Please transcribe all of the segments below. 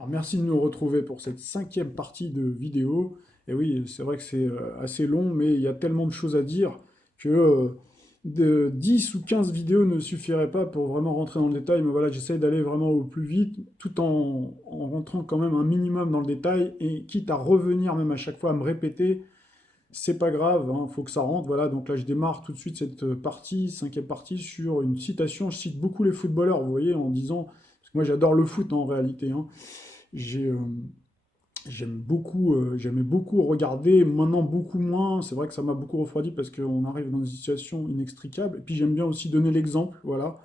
Alors merci de nous retrouver pour cette cinquième partie de vidéo. Et oui, c'est vrai que c'est assez long, mais il y a tellement de choses à dire que de 10 ou 15 vidéos ne suffiraient pas pour vraiment rentrer dans le détail. Mais voilà, j'essaye d'aller vraiment au plus vite, tout en rentrant quand même un minimum dans le détail, et quitte à revenir même à chaque fois à me répéter, c'est pas grave, il faut que ça rentre. Voilà, donc là je démarre tout de suite cette partie, cinquième partie, sur une citation. Je cite beaucoup les footballeurs, vous voyez, en disant, parce que moi j'adore le foot en réalité, hein. J'ai, j'aimais beaucoup regarder, maintenant beaucoup moins. C'est vrai que ça m'a beaucoup refroidi parce qu'on arrive dans une situation inextricable. Et puis j'aime bien aussi donner l'exemple, voilà.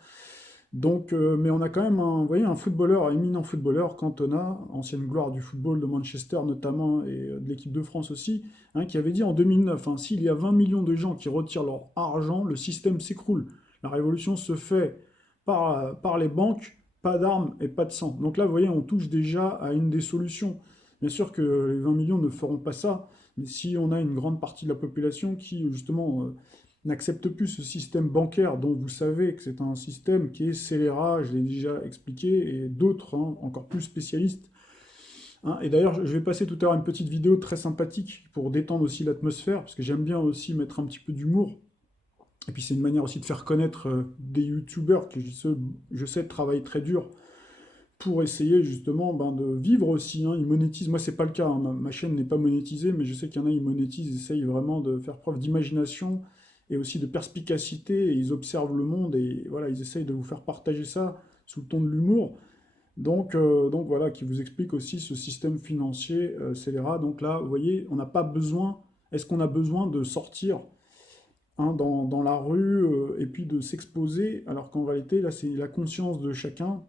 Donc, mais on a quand même un, vous voyez, un footballeur, un éminent footballeur, Cantona, ancienne gloire du football de Manchester notamment et de l'équipe de France aussi, hein, qui avait dit en 2009, hein, s'il y a 20 millions de gens qui retirent leur argent, le système s'écroule. La révolution se fait par les banques, pas d'armes et pas de sang. Donc là, vous voyez, on touche déjà à une des solutions. Bien sûr que les 20 millions ne feront pas ça, mais si on a une grande partie de la population qui, justement, n'accepte plus ce système bancaire dont vous savez que c'est un système qui est scélérat, je l'ai déjà expliqué, et d'autres, hein, encore plus spécialistes, hein. Et d'ailleurs, je vais passer tout à l'heure une petite vidéo très sympathique pour détendre aussi l'atmosphère, parce que j'aime bien aussi mettre un petit peu d'humour. Et puis c'est une manière aussi de faire connaître des youtubeurs qui, je sais, travaillent très dur pour essayer justement de vivre aussi, hein. Ils monétisent, moi c'est pas le cas, hein. Ma chaîne n'est pas monétisée, mais je sais qu'il y en a, ils monétisent, ils essayent vraiment de faire preuve d'imagination et aussi de perspicacité, et ils observent le monde, et voilà, ils essayent de vous faire partager ça sous le ton de l'humour. Donc voilà, qui vous explique aussi ce système financier scélérat. Donc là, vous voyez, on n'a pas besoin, est-ce qu'on a besoin de sortir, hein, dans la rue et puis de s'exposer, alors qu'en réalité, là, c'est la conscience de chacun,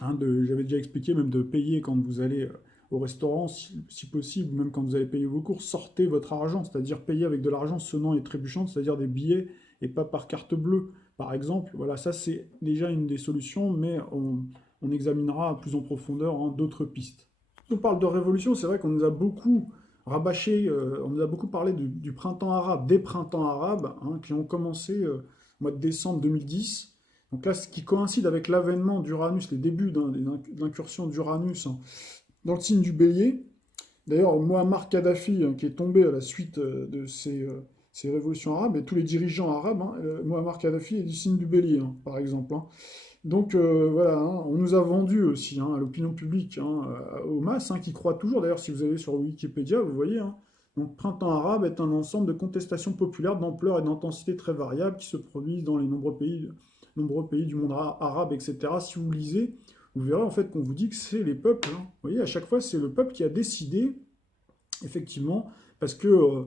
hein, j'avais déjà expliqué, même de payer quand vous allez au restaurant, si possible, même quand vous allez payer vos courses, sortez votre argent, c'est-à-dire payer avec de l'argent sonnant et trébuchant, c'est-à-dire des billets et pas par carte bleue, par exemple. Voilà, ça c'est déjà une des solutions, mais on examinera plus en profondeur, hein, d'autres pistes. Si on parle de révolution, c'est vrai qu'on nous a beaucoup rabâché, on nous a beaucoup parlé du printemps arabe, des printemps arabes, hein, qui ont commencé au mois de décembre 2010. Donc là, ce qui coïncide avec l'avènement d'Uranus, les débuts de l'incursion d'Uranus, hein, dans le signe du bélier. D'ailleurs, Muammar Kadhafi, hein, qui est tombé à la suite de ces révolutions arabes, et tous les dirigeants arabes, hein, Muammar Kadhafi est du signe du bélier, hein, par exemple, hein. Donc voilà, hein, on nous a vendu aussi, hein, à l'opinion publique, hein, aux masses, hein, qui croient toujours. D'ailleurs, si vous allez sur Wikipédia, vous voyez, hein, donc printemps arabe est un ensemble de contestations populaires d'ampleur et d'intensité très variables qui se produisent dans les nombreux pays du monde arabe, etc. Si vous lisez, vous verrez en fait qu'on vous dit que c'est les peuples, hein. Vous voyez, à chaque fois, c'est le peuple qui a décidé, effectivement, parce que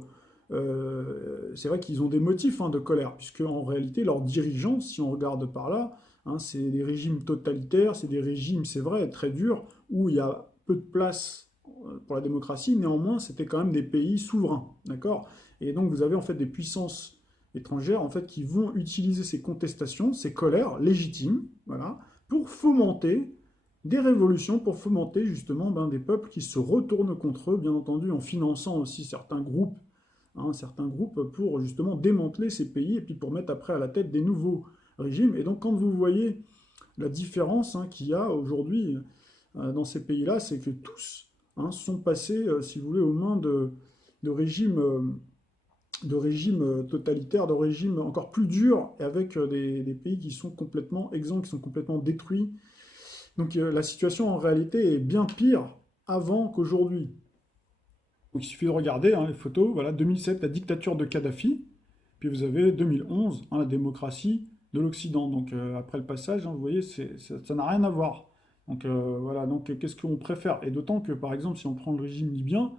c'est vrai qu'ils ont des motifs, hein, de colère, puisque en réalité, leurs dirigeants, si on regarde par là, hein, c'est des régimes totalitaires, c'est des régimes, c'est vrai, très durs, où il y a peu de place pour la démocratie. Néanmoins, c'était quand même des pays souverains, d'accord? Et donc, vous avez en fait des puissances étrangères en fait qui vont utiliser ces contestations, ces colères légitimes, voilà, pour fomenter des révolutions, pour fomenter justement des peuples qui se retournent contre eux, bien entendu en finançant aussi certains groupes pour justement démanteler ces pays et puis pour mettre après à la tête des nouveaux régimes. Et donc quand vous voyez la différence, hein, qu'il y a aujourd'hui dans ces pays-là, c'est que tous, hein, sont passés, si vous voulez, aux mains de régimes, totalitaires, de régimes encore plus durs, et avec des pays qui sont complètement exempts, qui sont complètement détruits. Donc la situation en réalité est bien pire avant qu'aujourd'hui. Donc il suffit de regarder, hein, les photos. Voilà, 2007, la dictature de Kadhafi. Puis vous avez 2011, hein, la démocratie de l'Occident. Donc après le passage, hein, vous voyez, ça n'a rien à voir. Donc voilà, donc qu'est-ce qu'on préfère? Et d'autant que, par exemple, si on prend le régime libyen,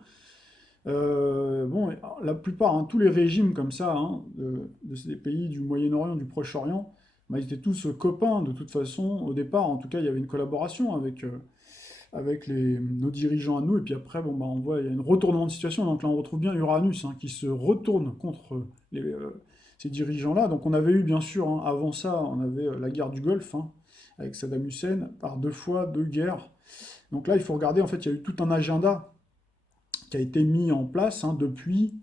bon, la plupart, hein, tous les régimes comme ça, hein, de ces pays du Moyen-Orient, du Proche-Orient, ils étaient tous copains de toute façon. Au départ, en tout cas, il y avait une collaboration avec nos dirigeants à nous. Et puis après, bon, on voit, il y a un retournement de situation. Donc là, on retrouve bien Uranus, hein, qui se retourne contre ces dirigeants-là. Donc on avait eu, bien sûr, hein, avant ça, on avait la guerre du Golfe, hein, avec Saddam Hussein, par deux fois, deux guerres. Donc là, il faut regarder, en fait, il y a eu tout un agenda qui a été mis en place, hein, depuis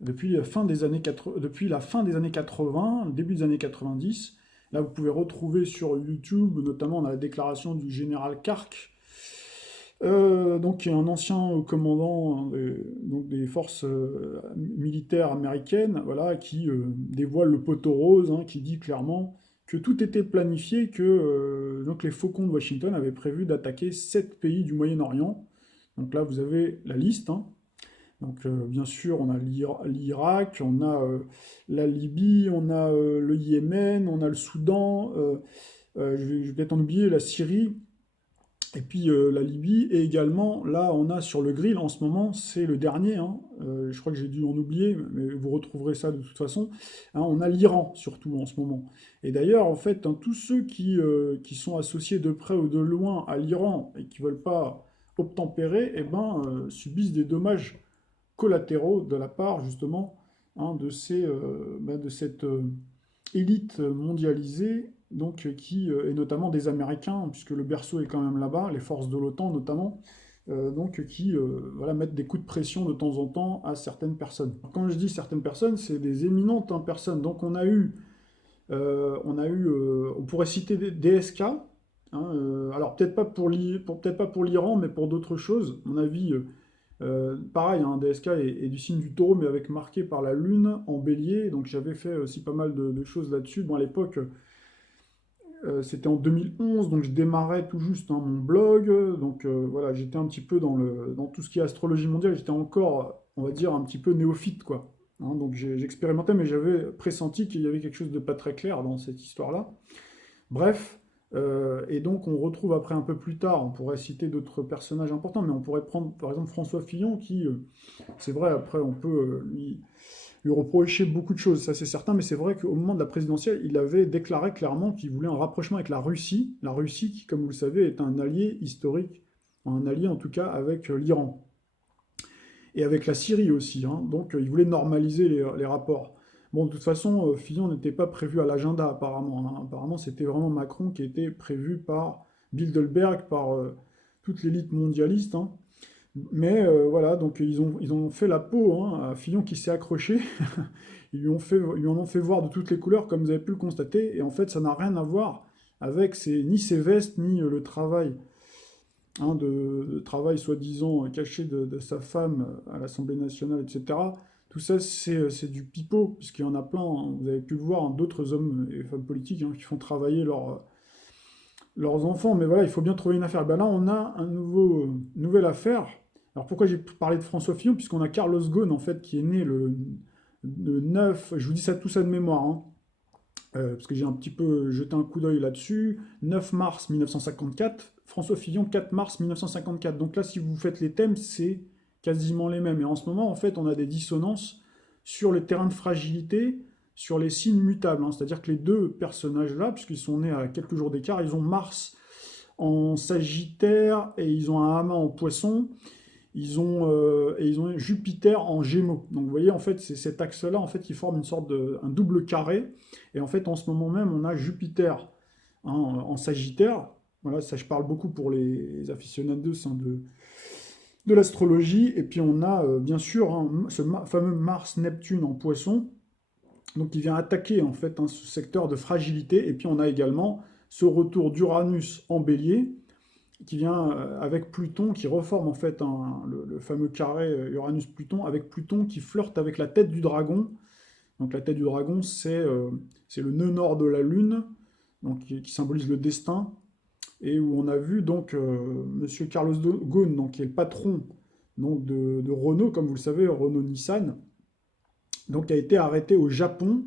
depuis la fin des années 80, le début des années 90. Là, vous pouvez retrouver sur YouTube, notamment, on a la déclaration du général Kark, Donc, il y a un ancien commandant hein, donc des forces militaires américaines, voilà, qui dévoile le poteau rose, hein, qui dit clairement que tout était planifié, que donc les faucons de Washington avaient prévu d'attaquer 7 pays du Moyen-Orient. Donc là, vous avez la liste, hein. Donc, bien sûr, on a l'Irak, on a la Libye, on a le Yémen, on a le Soudan, je vais peut-être en oublier, la Syrie, et puis la Libye, et également, là, on a sur le grill en ce moment, c'est le dernier, hein, je crois que j'ai dû en oublier, mais vous retrouverez ça de toute façon, hein, on a l'Iran surtout en ce moment. Et d'ailleurs, en fait, hein, tous ceux qui sont associés de près ou de loin à l'Iran et qui veulent pas obtempérer, eh ben, subissent des dommages collatéraux de la part justement hein, de cette élite mondialisée, donc qui est notamment des Américains, puisque le berceau est quand même là-bas, les forces de l'OTAN notamment, donc qui voilà, mettent des coups de pression de temps en temps à certaines personnes. Quand je dis certaines personnes, c'est des éminentes hein, personnes. Donc on pourrait citer des DSK. Hein, alors peut-être pas pour l'Iran, mais pour d'autres choses. À mon avis, pareil, hein, DSK est du signe du taureau, mais avec marqué par la lune en bélier. Donc j'avais fait aussi pas mal de choses là-dessus. Bon, à l'époque, c'était en 2011, donc je démarrais tout juste hein, mon blog. Donc voilà, j'étais un petit peu dans tout ce qui est astrologie mondiale. J'étais encore, on va dire, un petit peu néophyte, quoi. Hein, donc j'expérimentais, mais j'avais pressenti qu'il y avait quelque chose de pas très clair dans cette histoire-là. Bref, et donc on retrouve après un peu plus tard, on pourrait citer d'autres personnages importants, mais on pourrait prendre par exemple François Fillon, qui, c'est vrai, après on peut lui reprocher beaucoup de choses, ça c'est certain, mais c'est vrai qu'au moment de la présidentielle, il avait déclaré clairement qu'il voulait un rapprochement avec la Russie qui, comme vous le savez, est un allié historique, un allié en tout cas avec l'Iran, et avec la Syrie aussi, hein. Donc il voulait normaliser les rapports. Bon, de toute façon, Fillon n'était pas prévu à l'agenda apparemment, hein. Apparemment, c'était vraiment Macron qui était prévu par Bilderberg, par toute l'élite mondialiste, hein. Mais voilà, donc ils ont fait la peau hein, à Fillon qui s'est accroché. Ils lui en ont fait voir de toutes les couleurs, comme vous avez pu le constater. Et en fait, ça n'a rien à voir avec ni ses vestes, ni le travail hein, de travail soi-disant caché de sa femme à l'Assemblée nationale, etc. Tout ça, c'est du pipeau, puisqu'il y en a plein, hein, vous avez pu le voir, hein, d'autres hommes et femmes politiques hein, qui font travailler leurs enfants. Mais voilà, il faut bien trouver une affaire. Ben là, on a nouvelle affaire. Alors pourquoi j'ai parlé de François Fillon? Puisqu'on a Carlos Ghosn, en fait, qui est né le 9, je vous dis ça tout ça de mémoire, hein, parce que j'ai un petit peu jeté un coup d'œil là-dessus. 9 mars 1954, François Fillon, 4 mars 1954. Donc là, si vous faites les thèmes, c'est quasiment les mêmes. Et en ce moment, en fait, on a des dissonances sur les terrains de fragilité, sur les signes mutables, hein. C'est-à-dire que les deux personnages-là, puisqu'ils sont nés à quelques jours d'écart, ils ont Mars en Sagittaire et ils ont un amas en Poisson. Ils ont Jupiter en Gémeaux. Donc vous voyez, en fait, c'est cet axe-là en fait, qui forme une sorte un double carré. Et en fait, en ce moment même, on a Jupiter hein, en Sagittaire. Voilà, ça je parle beaucoup pour les aficionados hein, de l'astrologie. Et puis on a bien sûr hein, ce fameux Mars-Neptune en Poisson, donc qui vient attaquer en fait hein, ce secteur de fragilité. Et puis on a également ce retour d'Uranus en Bélier, qui vient avec Pluton, qui reforme en fait le fameux carré Uranus-Pluton, avec Pluton qui flirte avec la tête du dragon. Donc la tête du dragon, c'est le nœud nord de la Lune, donc qui symbolise le destin, et où on a vu donc Monsieur Carlos Ghosn, donc qui est le patron donc de Renault, comme vous le savez, Renault-Nissan, donc qui a été arrêté au Japon.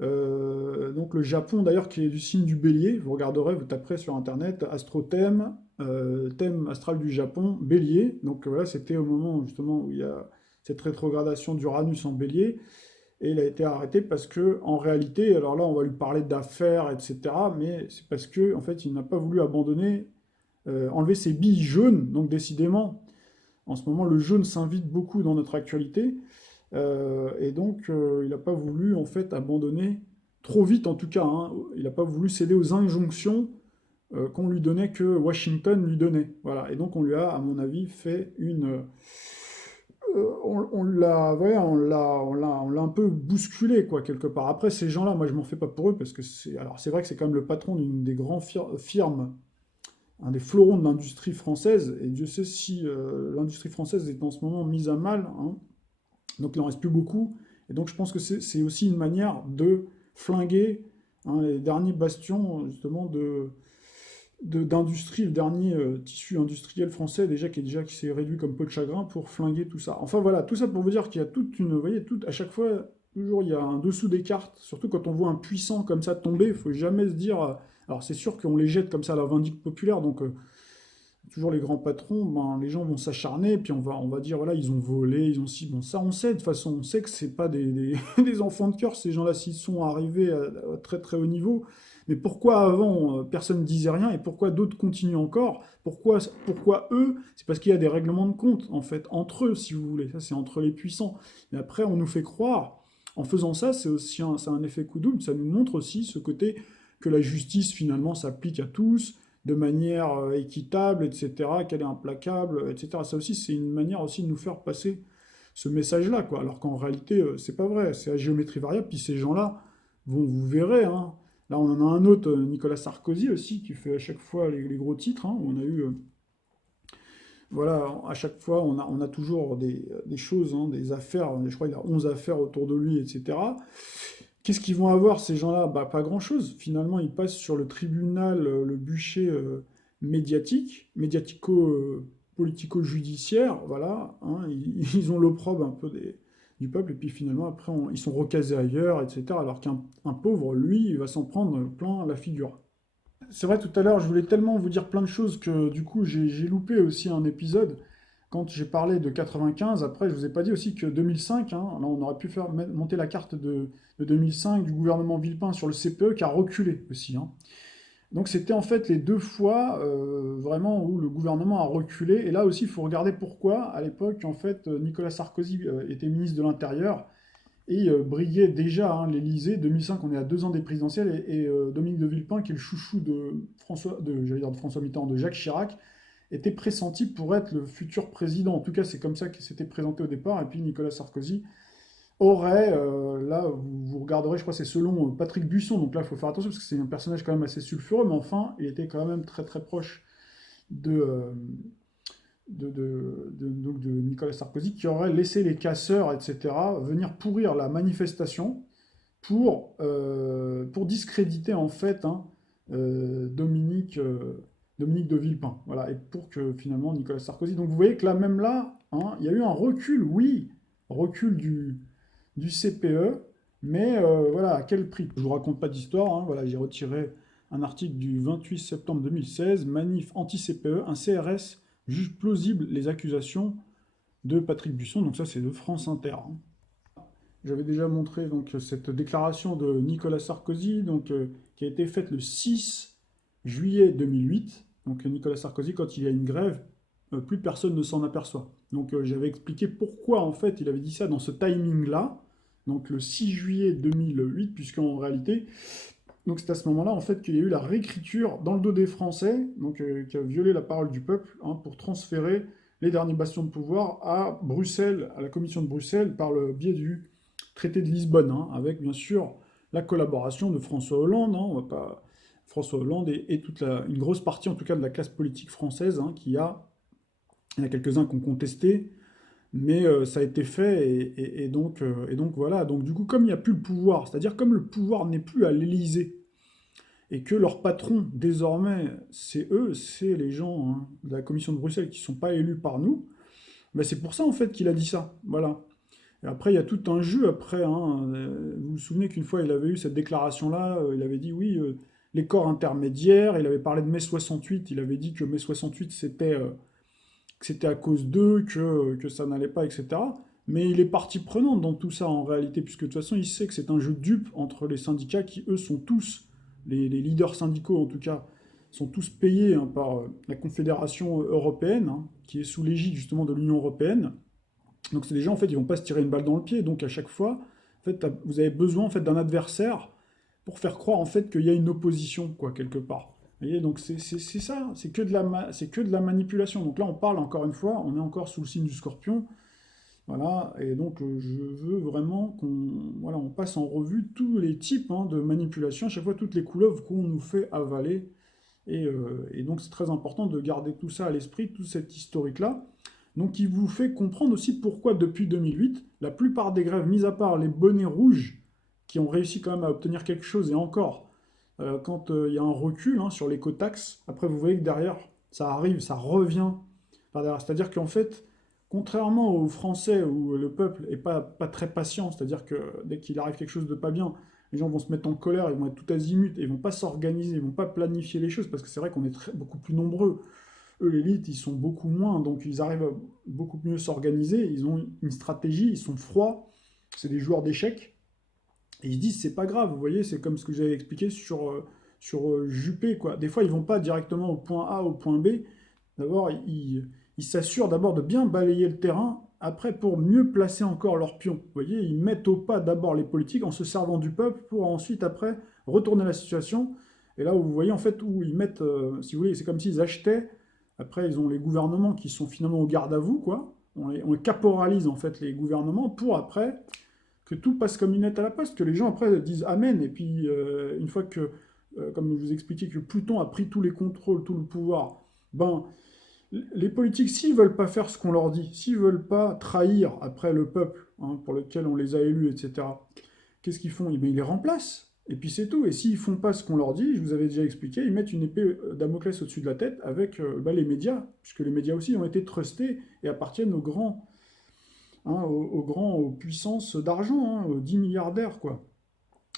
Donc le Japon d'ailleurs qui est du signe du bélier, vous regarderez, vous taperez sur internet astrothème, thème astral du Japon, bélier. Donc voilà, c'était au moment justement où il y a cette rétrogradation d'Uranus en bélier, et il a été arrêté parce que en réalité, alors là on va lui parler d'affaires, etc. Mais c'est parce que en fait il n'a pas voulu abandonner, enlever ses billes jaunes, donc décidément en ce moment, le jaune s'invite beaucoup dans notre actualité. Et donc, il n'a pas voulu, en fait, abandonner, trop vite en tout cas, hein. Il n'a pas voulu céder aux injonctions qu'on lui donnait, que Washington lui donnait. Voilà. Et donc, on lui a, à mon avis, fait une... on l'a, ouais, on l'a un peu bousculé, quoi, quelque part. Après, ces gens-là, moi, je m'en fais pas pour eux, parce que c'est... Alors, c'est vrai que c'est quand même le patron d'une des grandes firmes un des fleurons de l'industrie française, et Dieu sait si l'industrie française est en ce moment mise à mal, hein. Donc il n'en reste plus beaucoup, et donc je pense que c'est aussi une manière de flinguer, hein, les derniers bastions justement d'industrie, le dernier tissu industriel français déjà qui s'est réduit comme peau de chagrin pour flinguer tout ça. Enfin voilà, tout ça pour vous dire qu'il y a toute une, vous voyez, à chaque fois, toujours il y a un dessous des cartes, surtout quand on voit un puissant comme ça tomber, il faut jamais se dire, alors c'est sûr qu'on les jette comme ça à la vindicte populaire, donc toujours les grands patrons, ben, les gens vont s'acharner, puis on va dire, voilà, ils ont volé, ils ont si, bon, ça on sait, de toute façon, on sait que c'est pas des enfants de cœur, ces gens-là, s'ils sont arrivés à très très haut niveau. Mais pourquoi avant, personne ne disait rien, et pourquoi d'autres continuent encore? Pourquoi eux? C'est parce qu'il y a des règlements de compte, en fait, entre eux, si vous voulez, ça c'est entre les puissants. Et après, on nous fait croire, en faisant ça, c'est un effet coup double, ça nous montre aussi ce côté que la justice, finalement, s'applique à tous, de manière équitable, etc., qu'elle est implacable, etc. Ça aussi, c'est une manière aussi de nous faire passer ce message-là, quoi. Alors qu'en réalité, c'est pas vrai, c'est à géométrie variable, puis ces gens-là vous verrez, hein. Là, on en a un autre, Nicolas Sarkozy aussi, qui fait à chaque fois les gros titres, hein. On a eu, voilà, à chaque fois, on a toujours des choses, hein, des affaires, je crois qu'il y a 11 affaires autour de lui, etc. Qu'est-ce qu'ils vont avoir, ces gens-là? Bah, pas grand-chose. Finalement, ils passent sur le tribunal, le bûcher médiatique, politico-judiciaire, voilà, hein, ils ont l'opprobre un peu du peuple, et puis finalement, après, ils sont recasés ailleurs, etc. Alors qu'un pauvre, lui, il va s'en prendre plein la figure. C'est vrai, tout à l'heure, je voulais tellement vous dire plein de choses que du coup, j'ai loupé aussi un épisode. Quand j'ai parlé de 95, après, je vous ai pas dit aussi que 2005, hein, là, on aurait pu faire monter la carte de 2005 du gouvernement Villepin sur le CPE qui a reculé aussi, hein. Donc c'était en fait les deux fois vraiment où le gouvernement a reculé. Et là aussi, il faut regarder pourquoi. À l'époque, en fait, Nicolas Sarkozy était ministre de l'Intérieur et briguait déjà, hein, l'Élysée. 2005, on est à 2 ans des présidentielles, et Dominique de Villepin, qui est le chouchou j'allais dire de François Mitterrand, de Jacques Chirac, était pressenti pour être le futur président. En tout cas, c'est comme ça qu'il s'était présenté au départ. Et puis Nicolas Sarkozy aurait, là, vous regarderez, je crois que c'est selon Patrick Buisson, donc là, il faut faire attention parce que c'est un personnage quand même assez sulfureux, mais enfin, il était quand même très très proche de, donc de Nicolas Sarkozy, qui aurait laissé les casseurs, etc., venir pourrir la manifestation pour discréditer en fait, hein, Dominique de Villepin. Voilà, et pour que finalement Nicolas Sarkozy. Donc vous voyez que là, même là, hein, il y a eu un recul, oui, recul du CPE, mais voilà, à quel prix? Je ne vous raconte pas d'histoire, hein, voilà, j'ai retiré un article du 28 septembre 2016, manif anti-CPE, un CRS juge plausible les accusations de Patrick Buisson, donc ça c'est de France Inter, hein. J'avais déjà montré donc cette déclaration de Nicolas Sarkozy, donc, qui a été faite le 6 juillet 2008. Donc Nicolas Sarkozy, quand il y a une grève, plus personne ne s'en aperçoit. Donc j'avais expliqué pourquoi en fait il avait dit ça dans ce timing-là, donc le 6 juillet 2008, puisqu'en réalité, donc c'est à ce moment-là en fait qu'il y a eu la réécriture dans le dos des Français, donc qui a violé la parole du peuple, hein, pour transférer les derniers bastions de pouvoir à Bruxelles, à la Commission de Bruxelles, par le biais du traité de Lisbonne, hein, avec bien sûr la collaboration de François Hollande, hein, on va pas... François Hollande et une grosse partie en tout cas de la classe politique française, hein, il y en a quelques-uns qui ont contesté, mais ça a été fait, et donc voilà. Donc du coup, comme il n'y a plus le pouvoir, c'est-à-dire comme le pouvoir n'est plus à l'Élysée, et que leur patron, désormais, c'est eux, c'est les gens, hein, de la Commission de Bruxelles qui ne sont pas élus par nous, ben c'est pour ça en fait qu'il a dit ça. Voilà. Et après, il y a tout un jeu après, hein. Vous vous souvenez qu'une fois, il avait eu cette déclaration-là, il avait dit oui, les corps intermédiaires, il avait parlé de mai 68, il avait dit que mai 68, que c'était à cause d'eux, que ça n'allait pas, etc. Mais il est partie prenante dans tout ça en réalité, puisque de toute façon, il sait que c'est un jeu de dupes entre les syndicats qui, eux, sont tous, les leaders syndicaux en tout cas, sont tous payés, hein, par la Confédération européenne, hein, qui est sous l'égide justement de l'Union européenne. Donc c'est des gens, en fait, ils vont pas se tirer une balle dans le pied. Donc à chaque fois, en fait, vous avez besoin en fait, d'un adversaire pour faire croire en fait qu'il y a une opposition, quoi, quelque part. Vous voyez, donc c'est ça, c'est que de la manipulation. Donc là, on parle encore une fois, on est encore sous le signe du scorpion. Voilà, et donc je veux vraiment on passe en revue tous les types, hein, de manipulation, à chaque fois toutes les couleuvres qu'on nous fait avaler Et donc c'est très important de garder tout ça à l'esprit, tout cet historique-là. Donc il vous fait comprendre aussi pourquoi depuis 2008, la plupart des grèves, mis à part les bonnets rouges, qui ont réussi quand même à obtenir quelque chose, et encore, quand il y a un recul hein, sur l'écotaxe, après vous voyez que derrière, ça arrive, ça revient par derrière. C'est-à-dire qu'en fait, contrairement aux Français où le peuple est pas très patient, c'est-à-dire que dès qu'il arrive quelque chose de pas bien, les gens vont se mettre en colère, ils vont être tout azimuts, et ils vont pas s'organiser, ils vont pas planifier les choses, parce que c'est vrai qu'on est beaucoup plus nombreux. Eux, l'élite, ils sont beaucoup moins, donc ils arrivent à beaucoup mieux s'organiser, ils ont une stratégie, ils sont froids, c'est des joueurs d'échecs, et ils se disent, c'est pas grave, vous voyez, c'est comme ce que j'avais expliqué sur Juppé, quoi. Des fois, ils vont pas directement au point A, au point B. D'abord, ils s'assurent d'abord de bien balayer le terrain, après pour mieux placer encore leurs pions. Vous voyez, ils mettent au pas d'abord les politiques en se servant du peuple pour ensuite, après, retourner la situation. Et là où vous voyez, en fait, où ils mettent, si vous voulez, c'est comme s'ils achetaient. Après, ils ont les gouvernements qui sont finalement au garde à vous, quoi. On les caporalise, en fait, les gouvernements, pour après que tout passe comme une lettre à la poste, que les gens après disent Amen. Et puis, une fois que, comme je vous expliquais, que Pluton a pris tous les contrôles, tout le pouvoir, ben, les politiques, s'ils veulent pas faire ce qu'on leur dit, s'ils veulent pas trahir après le peuple hein, pour lequel on les a élus, etc., qu'est-ce qu'ils font? Eh bien, ils les remplacent. Et puis c'est tout. Et s'ils font pas ce qu'on leur dit, je vous avais déjà expliqué, ils mettent une épée Damoclès au-dessus de la tête avec les médias, puisque les médias aussi ont été trustés et appartiennent aux grands, hein, aux puissances d'argent, hein, aux 10 milliardaires, quoi.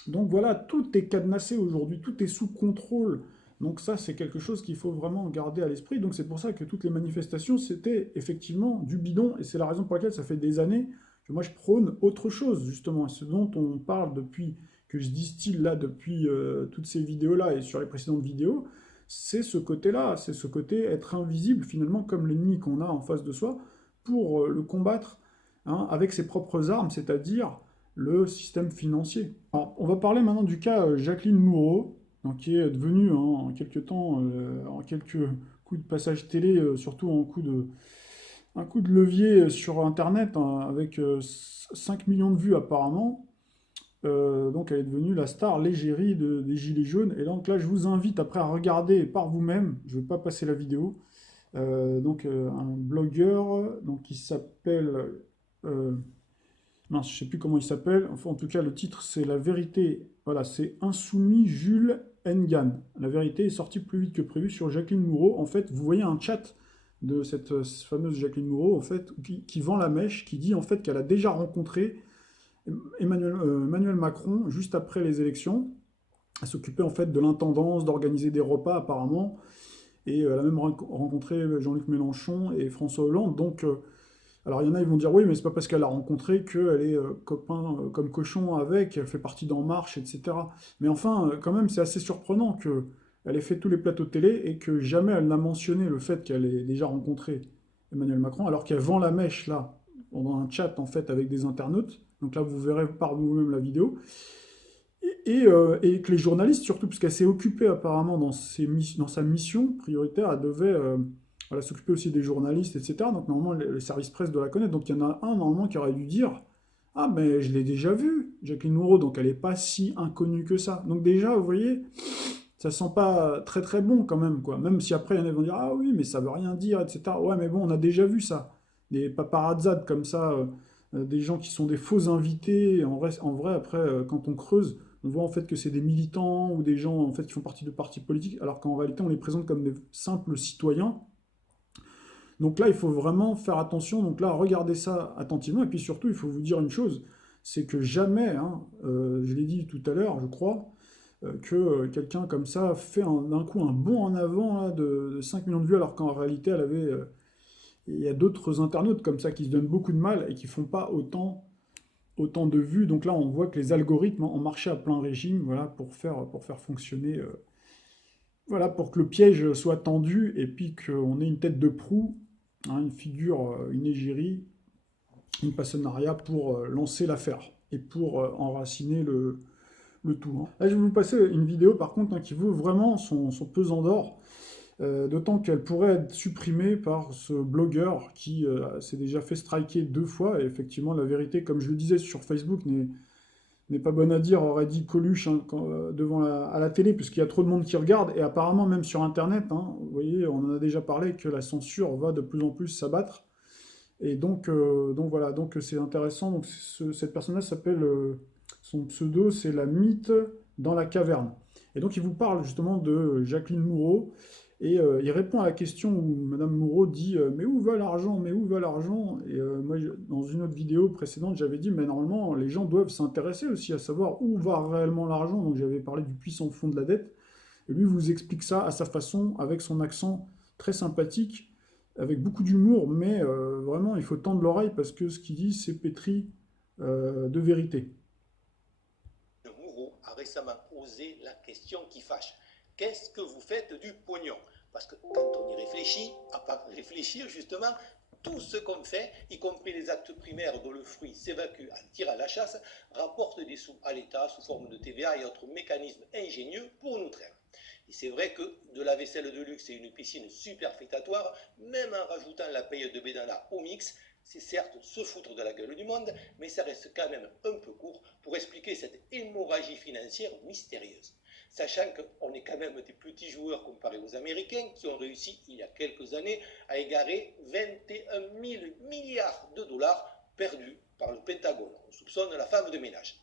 Donc voilà, tout est cadenassé aujourd'hui, tout est sous contrôle. Donc ça, c'est quelque chose qu'il faut vraiment garder à l'esprit. Donc c'est pour ça que toutes les manifestations, c'était effectivement du bidon. Et c'est la raison pour laquelle ça fait des années que moi je prône autre chose, justement. Et ce dont on parle depuis, que je distille là depuis toutes ces vidéos-là et sur les précédentes vidéos, c'est ce côté-là, c'est ce côté être invisible finalement comme l'ennemi qu'on a en face de soi pour le combattre hein, avec ses propres armes, c'est-à-dire le système financier. Alors, on va parler maintenant du cas Jacqueline Moureau, donc, qui est devenue hein, en quelques temps, en quelques coups de passage télé, surtout un coup de levier sur Internet, hein, avec 5 millions de vues apparemment. Donc elle est devenue la star l'égérie des Gilets jaunes. Et donc là, je vous invite après à regarder par vous-même, je ne vais pas passer la vidéo, un blogueur donc, qui s'appelle... euh, mince, je sais plus comment il s'appelle. Enfin, en tout cas, le titre, c'est La vérité. Voilà, c'est Insoumis Jules Engan. La vérité est sortie plus vite que prévu sur Jacqueline Moureau. En fait, vous voyez un chat de cette fameuse Jacqueline Moureau, en fait, qui vend la mèche, qui dit en fait qu'elle a déjà rencontré Emmanuel Macron juste après les élections. Elle s'occupait en fait de l'intendance, d'organiser des repas apparemment. Et elle a même rencontré Jean-Luc Mélenchon et François Hollande. Donc, alors il y en a, ils vont dire oui, mais c'est pas parce qu'elle l'a rencontré qu'elle est copain comme cochon avec, elle fait partie d'En Marche, etc. Mais enfin, quand même, c'est assez surprenant que elle ait fait tous les plateaux de télé et que jamais elle n'a mentionné le fait qu'elle ait déjà rencontré Emmanuel Macron, alors qu'elle vend la mèche là, pendant un chat en fait avec des internautes. Donc là, vous verrez par vous-même la vidéo. Et que les journalistes, surtout, parce qu'elle s'est occupée apparemment dans sa mission prioritaire, elle devait voilà, s'occuper aussi des journalistes, etc. Donc normalement, le service presse doit la connaître. Donc il y en a un normalement qui aurait dû dire ah, mais je l'ai déjà vue, Jacqueline Moreau, donc elle n'est pas si inconnue que ça. Donc déjà, vous voyez, ça sent pas très très bon quand même, quoi. Même si après, il y en a qui vont dire ah oui, mais ça veut rien dire, etc. Ouais, mais bon, on a déjà vu ça. Des paparazzades comme ça, des gens qui sont des faux invités. En vrai, après, quand on creuse, on voit en fait que c'est des militants ou des gens en fait qui font partie de partis politiques, alors qu'en réalité, on les présente comme des simples citoyens. Donc là, il faut vraiment faire attention. Donc là, regardez ça attentivement. Et puis surtout, il faut vous dire une chose, c'est que jamais, hein, je l'ai dit tout à l'heure, je crois, que quelqu'un comme ça fait d'un coup un bond en avant là, de 5 millions de vues, alors qu'en réalité, il y a d'autres internautes comme ça qui se donnent beaucoup de mal et qui font pas autant de vues. Donc là, on voit que les algorithmes ont marché à plein régime, voilà, pour faire fonctionner, voilà, pour que le piège soit tendu et puis qu'on ait une tête de proue, hein, une figure, une égérie, une passionnariat pour lancer l'affaire et pour enraciner le tout. Hein. Là, je vais vous passer une vidéo par contre hein, qui vaut vraiment son pesant d'or. D'autant qu'elle pourrait être supprimée par ce blogueur qui s'est déjà fait striker 2 fois. Et effectivement, la vérité, comme je le disais sur Facebook, n'est pas bonne à dire, aurait dit Coluche hein, devant à la télé, puisqu'il y a trop de monde qui regarde, et apparemment même sur Internet, hein, vous voyez, on en a déjà parlé, que la censure va de plus en plus s'abattre. Et donc voilà, donc c'est intéressant. Donc cette personne-là s'appelle, son pseudo, c'est la mythe dans la caverne. Et donc il vous parle justement de Jacqueline Moureau, et il répond à la question où Madame Moureau dit mais où va l'argent? Mais où va l'argent? Et moi, dans une autre vidéo précédente, j'avais dit mais normalement les gens doivent s'intéresser aussi à savoir où va réellement l'argent. Donc j'avais parlé du puissant fond de la dette. Et lui vous explique ça à sa façon, avec son accent très sympathique, avec beaucoup d'humour, mais vraiment il faut tendre l'oreille parce que ce qu'il dit c'est pétri de vérité. Moureau a récemment osé la question qui fâche. Qu'est-ce que vous faites du pognon? Parce que quand on y réfléchit, à part réfléchir justement, tout ce qu'on fait, y compris les actes primaires dont le fruit s'évacue en tir à la chasse, rapporte des sous à l'État sous forme de TVA et autres mécanismes ingénieux pour nous traire. Et c'est vrai que de la vaisselle de luxe et une piscine superfétatoire, même en rajoutant la paye de Bédana au mix, c'est certes se foutre de la gueule du monde, mais ça reste quand même un peu court pour expliquer cette hémorragie financière mystérieuse. Sachant qu'on est quand même des petits joueurs comparés aux Américains qui ont réussi il y a quelques années à égarer 21 000 milliards de dollars perdus par le Pentagone. On soupçonne la femme de ménage.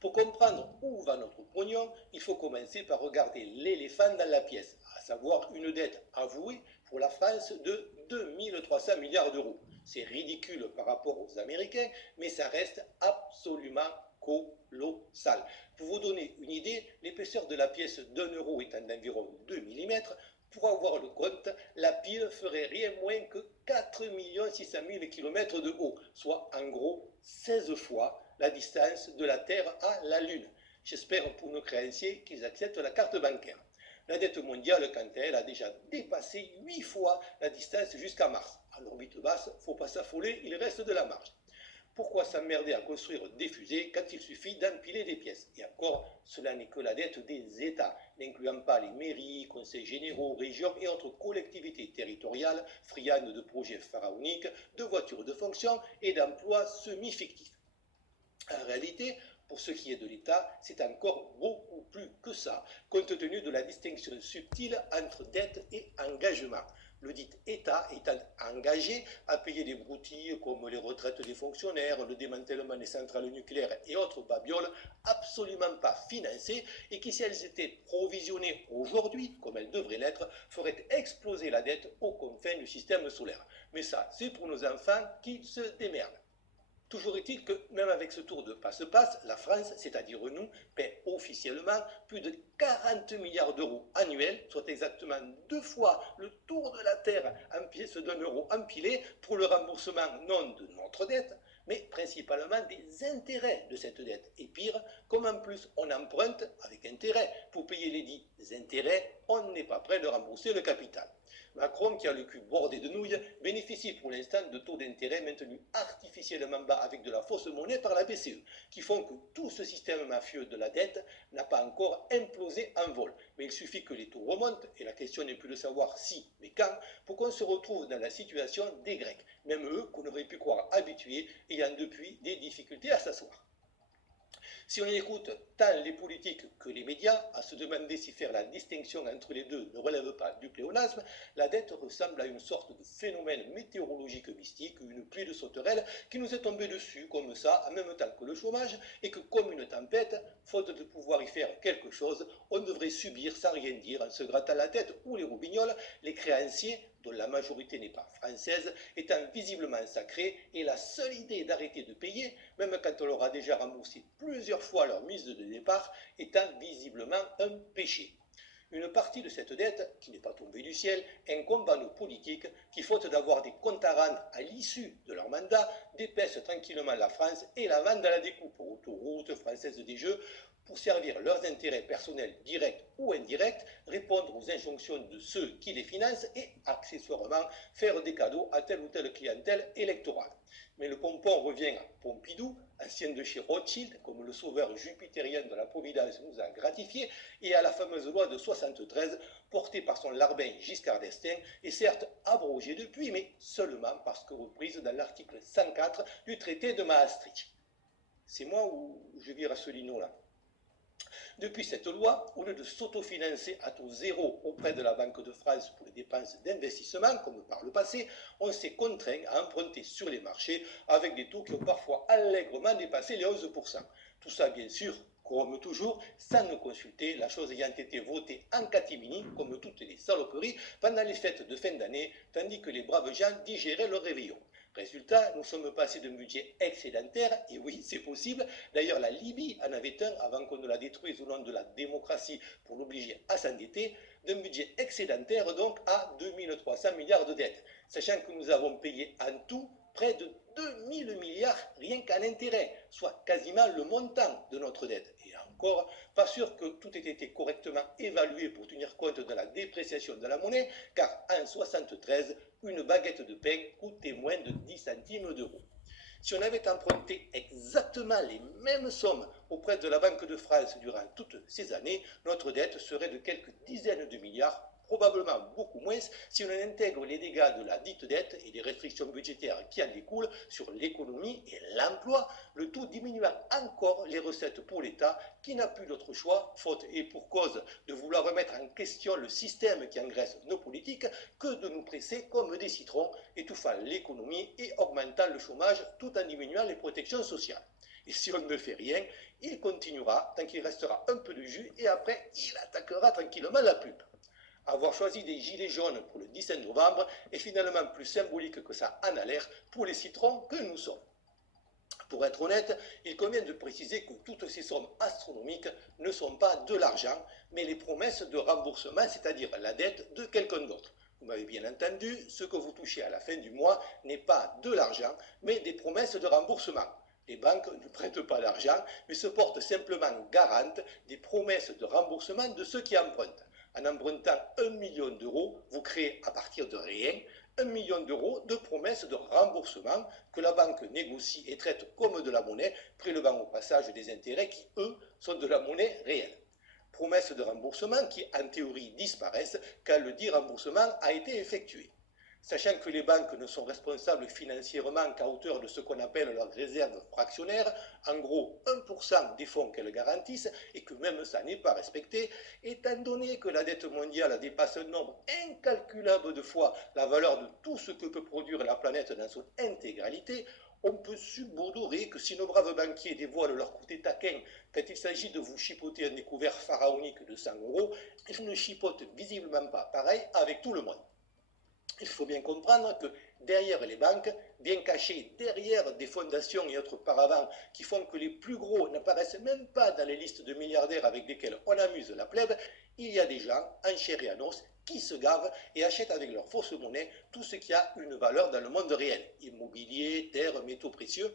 Pour comprendre où va notre pognon, il faut commencer par regarder l'éléphant dans la pièce, à savoir une dette avouée pour la France de 2300 milliards d'euros. C'est ridicule par rapport aux Américains, mais ça reste absolument colossal. Pour vous donner une idée, l'épaisseur de la pièce d'un euro étant d'environ 2 mm, pour avoir le compte, la pile ferait rien moins que 4 600 000 km de haut, soit en gros 16 fois la distance de la Terre à la Lune. J'espère pour nos créanciers qu'ils acceptent la carte bancaire. La dette mondiale, quant à elle, a déjà dépassé 8 fois la distance jusqu'à Mars. À l'orbite basse, faut pas s'affoler, il reste de la marge. Pourquoi s'emmerder à construire des fusées quand il suffit d'empiler des pièces? Et encore, cela n'est que la dette des États, n'incluant pas les mairies, conseils généraux, régions et autres collectivités territoriales friandes de projets pharaoniques, de voitures de fonction et d'emplois semi-fictifs. En réalité, pour ce qui est de l'État, c'est encore beaucoup plus que ça, compte tenu de la distinction subtile entre dette et engagement. Le dit État étant engagé à payer des broutilles comme les retraites des fonctionnaires, le démantèlement des centrales nucléaires et autres babioles absolument pas financées et qui, si elles étaient provisionnées aujourd'hui, comme elles devraient l'être, feraient exploser la dette aux confins du système solaire. Mais ça, c'est pour nos enfants qui se démerdent. Toujours est-il que, même avec ce tour de passe-passe, la France, c'est-à-dire nous, paie officiellement plus de 40 milliards d'euros annuels, soit exactement 2 fois le tour de la Terre en pièces d'un euro empilées pour le remboursement non de notre dette, mais principalement des intérêts de cette dette. Et pire, comme en plus on emprunte avec intérêt pour payer les dits intérêts, on n'est pas prêt de rembourser le capital. Macron, qui a le cul bordé de nouilles, bénéficie pour l'instant de taux d'intérêt maintenus artificiellement bas avec de la fausse monnaie par la BCE, qui font que tout ce système mafieux de la dette n'a pas encore implosé en vol. Mais il suffit que les taux remontent, et la question n'est plus de savoir si, mais quand, pour qu'on se retrouve dans la situation des Grecs, même eux qu'on aurait pu croire habitués, ayant depuis des difficultés à s'asseoir. Si on écoute tant les politiques que les médias, à se demander si faire la distinction entre les deux ne relève pas du pléonasme, la dette ressemble à une sorte de phénomène météorologique mystique, une pluie de sauterelles qui nous est tombée dessus comme ça, en même temps que le chômage, et que comme une tempête, faute de pouvoir y faire quelque chose, on devrait subir sans rien dire, en se grattant la tête ou les roubignoles, les créanciers dont la majorité n'est pas française, étant visiblement sacrée, et la seule idée d'arrêter de payer, même quand on leur a déjà remboursé plusieurs fois leur mise de départ, étant visiblement un péché. Une partie de cette dette, qui n'est pas tombée du ciel, incombe à nos politiques qui, faute d'avoir des comptes à rendre à l'issue de leur mandat, dépècent tranquillement la France et la vendent à la découpe aux autoroutes françaises des jeux pour servir leurs intérêts personnels directs ou indirects, répondre aux injonctions de ceux qui les financent et, accessoirement, faire des cadeaux à telle ou telle clientèle électorale. Mais le pompon revient à Pompidou, ancien de chez Rothschild, comme le sauveur jupitérien de la Providence nous a gratifié, et à la fameuse loi de 73, portée par son larbin Giscard d'Estaing, et certes abrogée depuis, mais seulement parce que reprise dans l'article 104 du traité de Maastricht. C'est moi ou je vire Asselineau là? Depuis cette loi, au lieu de s'autofinancer à taux zéro auprès de la Banque de France pour les dépenses d'investissement, comme par le passé, on s'est contraint à emprunter sur les marchés avec des taux qui ont parfois allègrement dépassé les 11%. Tout ça, bien sûr, comme toujours, sans nous consulter, la chose ayant été votée en catimini, comme toutes les saloperies, pendant les fêtes de fin d'année, tandis que les braves gens digéraient leur réveillon. Résultat, nous sommes passés d'un budget excédentaire, et oui, c'est possible. D'ailleurs, la Libye en avait un avant qu'on ne la détruise au nom de la démocratie pour l'obliger à s'endetter, d'un budget excédentaire donc à 2300 milliards de dettes, sachant que nous avons payé en tout près de 2000 milliards rien qu'en intérêt, soit quasiment le montant de notre dette. Et encore, pas sûr que tout ait été correctement évalué pour tenir compte de la dépréciation de la monnaie, car en 1973, une baguette de pain coûtait moins de 10 centimes d'euros. Si on avait emprunté exactement les mêmes sommes auprès de la Banque de France durant toutes ces années, notre dette serait de quelques dizaines de milliards, probablement beaucoup moins si on intègre les dégâts de la dite dette et les restrictions budgétaires qui en découlent sur l'économie et l'emploi, le tout diminuant encore les recettes pour l'État qui n'a plus d'autre choix, faute et pour cause de vouloir remettre en question le système qui engraisse nos politiques, que de nous presser comme des citrons, étouffant l'économie et augmentant le chômage tout en diminuant les protections sociales. Et si on ne fait rien, il continuera tant qu'il restera un peu de jus et après il attaquera tranquillement la pub. Avoir choisi des gilets jaunes pour le 17 novembre est finalement plus symbolique que ça en a l'air pour les citrons que nous sommes. Pour être honnête, il convient de préciser que toutes ces sommes astronomiques ne sont pas de l'argent, mais les promesses de remboursement, c'est-à-dire la dette de quelqu'un d'autre. Vous m'avez bien entendu, ce que vous touchez à la fin du mois n'est pas de l'argent, mais des promesses de remboursement. Les banques ne prêtent pas d'argent, mais se portent simplement garantes des promesses de remboursement de ceux qui empruntent. En empruntant 1 million d'euros, vous créez à partir de rien 1 million d'euros de promesses de remboursement que la banque négocie et traite comme de la monnaie, prélevant au passage des intérêts qui, eux, sont de la monnaie réelle. Promesses de remboursement qui, en théorie, disparaissent quand le dit remboursement a été effectué. Sachant que les banques ne sont responsables financièrement qu'à hauteur de ce qu'on appelle leur réserve fractionnaire, en gros 1% des fonds qu'elles garantissent, et que même ça n'est pas respecté, étant donné que la dette mondiale dépasse un nombre incalculable de fois la valeur de tout ce que peut produire la planète dans son intégralité, on peut subodorer que si nos braves banquiers dévoilent leur côté taquin quand il s'agit de vous chipoter un découvert pharaonique de 100 euros, ils ne chipotent visiblement pas pareil avec tout le monde. Il faut bien comprendre que derrière les banques, bien cachées derrière des fondations et autres paravents qui font que les plus gros n'apparaissent même pas dans les listes de milliardaires avec lesquels on amuse la plèbe, il y a des gens en chair et en os qui se gavent et achètent avec leur fausse monnaie tout ce qui a une valeur dans le monde réel, immobilier, terres, métaux précieux,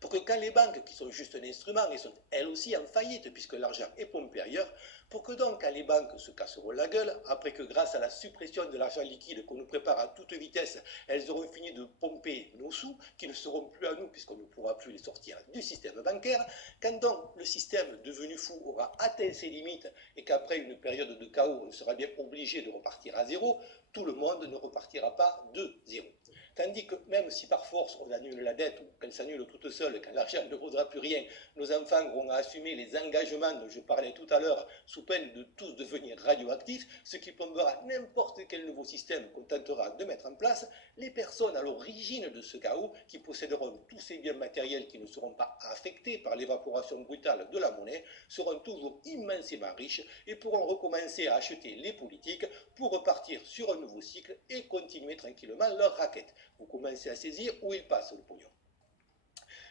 pour que quand les banques, qui sont juste un instrument et sont elles aussi en faillite puisque l'argent est pompé ailleurs, pour que donc quand les banques se casseront la gueule, après que grâce à la suppression de l'argent liquide qu'on nous prépare à toute vitesse, elles auront fini de pomper nos sous, qui ne seront plus à nous puisqu'on ne pourra plus les sortir du système bancaire, quand donc le système devenu fou aura atteint ses limites et qu'après une période de chaos on sera bien obligé de repartir à zéro, tout le monde ne repartira pas de zéro. Tandis que même si par force on annule la dette ou qu'elle s'annule toute seule, quand l'argent ne vaudra plus rien, nos enfants auront à assumer les engagements dont je parlais tout à l'heure, sous peine de tous devenir radioactifs, ce qui plombera n'importe quel nouveau système qu'on tentera de mettre en place, les personnes à l'origine de ce chaos, qui posséderont tous ces biens matériels qui ne seront pas affectés par l'évaporation brutale de la monnaie, seront toujours immensément riches et pourront recommencer à acheter les politiques pour repartir sur un nouveau cycle et continuer tranquillement leur raquette. Vous commencez à saisir où il passe le pognon.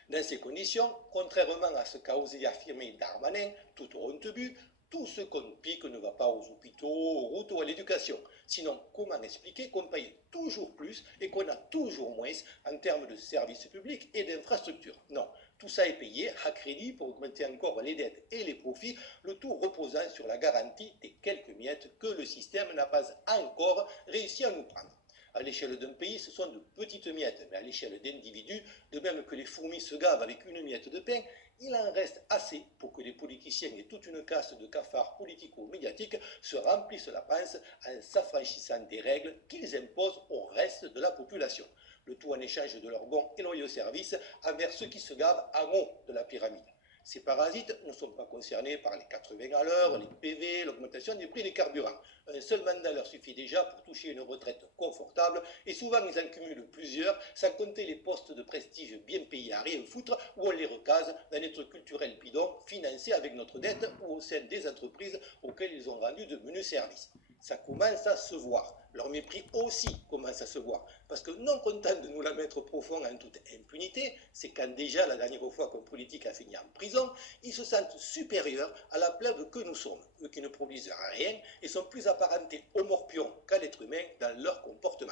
Dans ces conditions, contrairement à ce qu'a osé affirmer Darmanin, tout au honte but, tout ce qu'on pique ne va pas aux hôpitaux, aux routes ou à l'éducation. Sinon, comment expliquer qu'on paye toujours plus et qu'on a toujours moins en termes de services publics et d'infrastructures? Non, tout ça est payé à crédit pour augmenter encore les dettes et les profits, le tout reposant sur la garantie des quelques miettes que le système n'a pas encore réussi à nous prendre. À l'échelle d'un pays, ce sont de petites miettes, mais à l'échelle d'individus, de même que les fourmis se gavent avec une miette de pain, il en reste assez pour que les politiciens et toute une caste de cafards politico-médiatiques se remplissent la panse en s'affranchissant des règles qu'ils imposent au reste de la population. Le tout en échange de leurs bons et loyaux services envers ceux qui se gavent en haut de la pyramide. Ces parasites ne sont pas concernés par les 80 à l'heure, les PV, l'augmentation des prix des carburants. Un seul mandat leur suffit déjà pour toucher une retraite confortable et souvent ils en cumulent plusieurs, sans compter les postes de prestige bien payés à rien foutre où on les recase dans des trucs culturels bidons financés avec notre dette ou au sein des entreprises auxquelles ils ont rendu de menus services. Ça commence à se voir. Leur mépris aussi commence à se voir. Parce que non content de nous la mettre profond en toute impunité, c'est quand déjà la dernière fois qu'un politique a fini en prison, ils se sentent supérieurs à la plèbe que nous sommes. Eux qui ne produisent rien et sont plus apparentés aux morpions qu'à l'être humain dans leur comportement.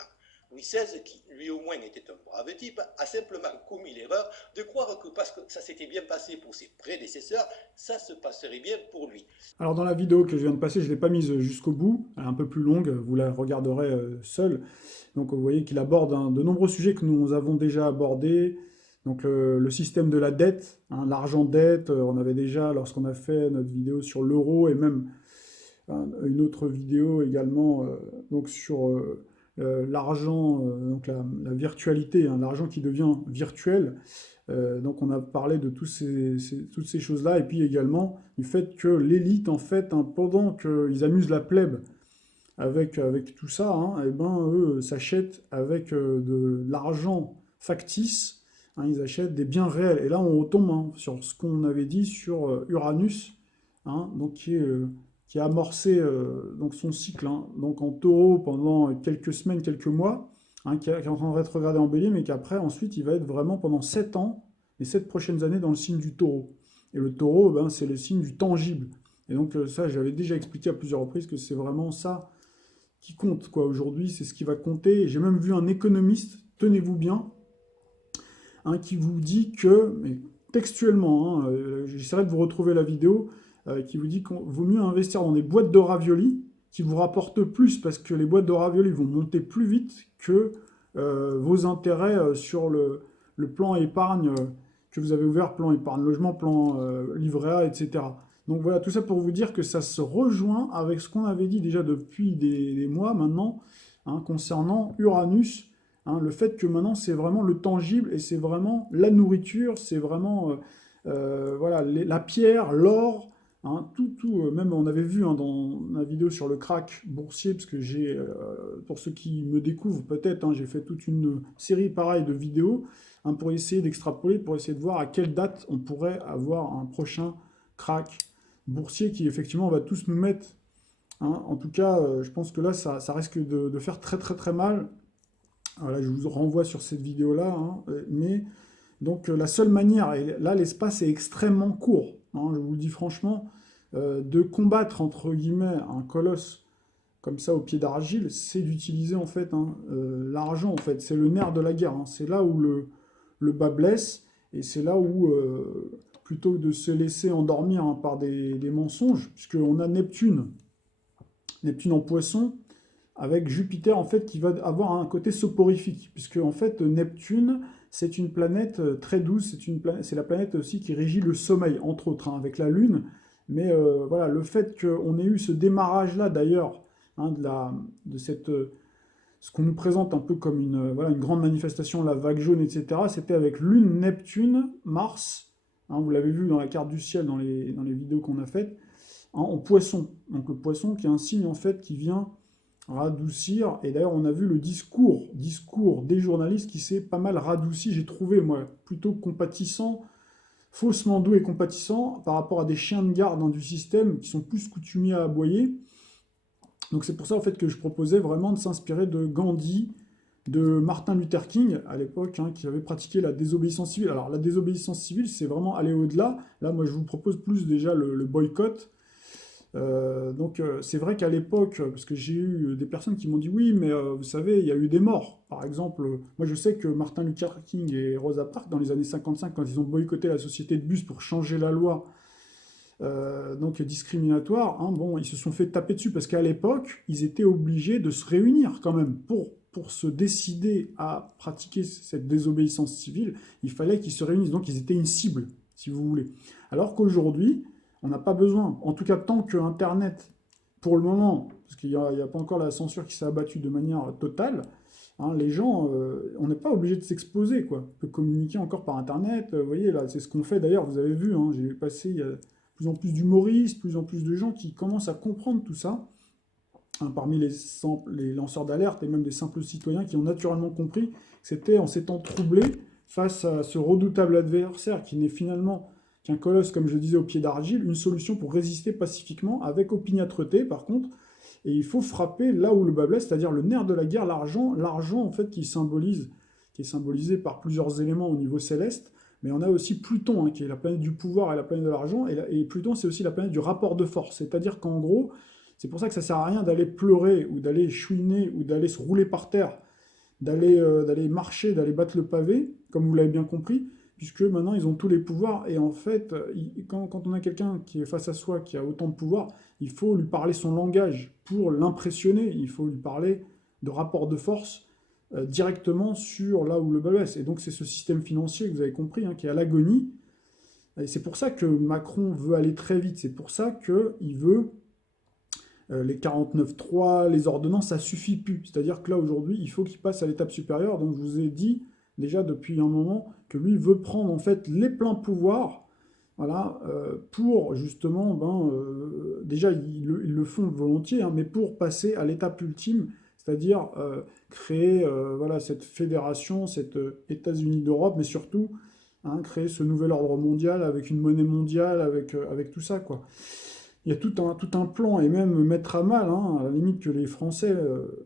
Louis XVI, qui lui au moins était un brave type, a simplement commis l'erreur de croire que parce que ça s'était bien passé pour ses prédécesseurs, ça se passerait bien pour lui. Alors dans la vidéo que je viens de passer, je ne l'ai pas mise jusqu'au bout, elle est un peu plus longue, vous la regarderez seul. Donc vous voyez qu'il aborde de nombreux sujets que nous avons déjà abordés. Donc le système de la dette, l'argent dette, on avait déjà, lorsqu'on a fait notre vidéo sur l'euro, et même une autre vidéo également donc sur l'argent, donc la virtualité, l'argent qui devient virtuel. Donc on a parlé de toutes ces choses-là, et puis également du fait que l'élite, en fait, pendant qu'ils amusent la plèbe avec tout ça, et ben, eux s'achètent avec de l'argent factice, ils achètent des biens réels. Et là on retombe sur ce qu'on avait dit sur Uranus, donc qui a amorcé donc son cycle donc en taureau pendant quelques semaines, quelques mois, qui est en train de rétrograder en bélier, mais qu'après, ensuite, il va être vraiment pendant 7 ans, les 7 prochaines années, dans le signe du taureau. Et le taureau, c'est le signe du tangible. Et donc ça, j'avais déjà expliqué à plusieurs reprises que c'est vraiment ça qui compte, quoi. Aujourd'hui, c'est ce qui va compter. J'ai même vu un économiste, tenez-vous bien, qui vous dit que, mais textuellement, j'essaierai de vous retrouver la vidéo, qui vous dit qu'il vaut mieux investir dans des boîtes de raviolis qui vous rapportent plus, parce que les boîtes de raviolis vont monter plus vite que vos intérêts sur le plan épargne que vous avez ouvert, plan épargne logement, plan livret A, etc. Donc voilà, tout ça pour vous dire que ça se rejoint avec ce qu'on avait dit déjà depuis des mois maintenant, concernant Uranus, le fait que maintenant c'est vraiment le tangible et c'est vraiment la nourriture, c'est vraiment voilà, la pierre, l'or, même on avait vu dans la vidéo sur le crack boursier, parce que j'ai, pour ceux qui me découvrent peut-être, j'ai fait toute une série pareille de vidéos pour essayer d'extrapoler, pour essayer de voir à quelle date on pourrait avoir un prochain crack boursier qui effectivement va tous nous mettre. En tout cas, je pense que là, ça risque de faire très très très mal. Voilà, je vous renvoie sur cette vidéo-là, mais donc la seule manière, et là l'espace est extrêmement court, je vous le dis franchement, de combattre entre guillemets un colosse comme ça au pied d'argile, c'est d'utiliser en fait l'argent, en fait, c'est le nerf de la guerre, c'est là où le bas blesse, et c'est là où, plutôt que de se laisser endormir par des mensonges, puisqu'on a Neptune en poisson, avec Jupiter en fait qui va avoir un côté soporifique, puisque en fait Neptune c'est une planète très douce, c'est la planète aussi qui régit le sommeil, entre autres, avec la Lune. Mais voilà, le fait qu'on ait eu ce démarrage-là d'ailleurs, de ce qu'on nous présente un peu comme une grande manifestation, la vague jaune, etc., c'était avec Lune, Neptune, Mars, vous l'avez vu dans la carte du ciel, dans les vidéos qu'on a faites, en poisson. Donc le poisson qui est un signe en fait qui vient radoucir, et d'ailleurs on a vu le discours des journalistes qui s'est pas mal radouci, j'ai trouvé moi plutôt compatissant, faussement doux et compatissant par rapport à des chiens de garde du système qui sont plus coutumiers à aboyer. Donc c'est pour ça en fait que je proposais vraiment de s'inspirer de Gandhi, de Martin Luther King à l'époque, qui avait pratiqué la désobéissance civile. Alors la désobéissance civile, c'est vraiment aller au-delà. Là moi je vous propose plus déjà le boycott. Donc c'est vrai qu'à l'époque, parce que j'ai eu des personnes qui m'ont dit oui, mais vous savez, il y a eu des morts. Par exemple, moi je sais que Martin Luther King et Rosa Parks, dans les années 55, quand ils ont boycotté la société de bus pour changer la loi donc discriminatoire, ils se sont fait taper dessus parce qu'à l'époque, ils étaient obligés de se réunir quand même pour pour se décider à pratiquer cette désobéissance civile, il fallait qu'ils se réunissent. Donc ils étaient une cible, si vous voulez. Alors qu'aujourd'hui, on n'a pas besoin. En tout cas, tant que Internet, pour le moment, parce qu'il n'y a pas encore la censure qui s'est abattue de manière totale, hein, les gens, on n'est pas obligé de s'exposer, quoi. On peut communiquer encore par Internet. Vous voyez, là, c'est ce qu'on fait d'ailleurs, vous avez vu, hein, j'ai passé, il y a de plus en plus d'humoristes, plus en plus de gens qui commencent à comprendre tout ça. Hein, parmi les lanceurs d'alerte et même des simples citoyens qui ont naturellement compris que c'était en s'étant troublés face à ce redoutable adversaire qui n'est finalement qu'un colosse, comme je disais, au pied d'argile, une solution pour résister pacifiquement, avec opiniâtreté par contre. Et il faut frapper là où le bas blesse, c'est-à-dire le nerf de la guerre, l'argent, l'argent en fait qui est symbolisé par plusieurs éléments au niveau céleste, mais on a aussi Pluton, hein, qui est la planète du pouvoir et la planète de l'argent, et Pluton c'est aussi la planète du rapport de force, c'est-à-dire qu'en gros, c'est pour ça que ça sert à rien d'aller pleurer, ou d'aller chouiner, ou d'aller se rouler par terre, d'aller marcher, d'aller battre le pavé, comme vous l'avez bien compris, puisque maintenant ils ont tous les pouvoirs, et en fait, quand on a quelqu'un qui est face à soi, qui a autant de pouvoir, il faut lui parler son langage pour l'impressionner, il faut lui parler de rapport de force directement sur là où le bas blesse. Et donc c'est ce système financier que vous avez compris, hein, qui est à l'agonie, et c'est pour ça que Macron veut aller très vite, c'est pour ça qu'il veut les 49.3, les ordonnances, ça suffit plus. C'est-à-dire que là, aujourd'hui, il faut qu'il passe à l'étape supérieure. Donc, je vous ai dit, déjà depuis un moment, que lui veut prendre, en fait, les pleins pouvoirs, voilà, pour, justement, déjà, ils le font volontiers, hein, mais pour passer à l'étape ultime, c'est-à-dire créer, voilà, cette fédération, cette États-Unis d'Europe, mais surtout, hein, créer ce nouvel ordre mondial avec une monnaie mondiale, avec tout ça, quoi. Il y a tout un plan, et même mettre à mal, hein, à la limite que les Français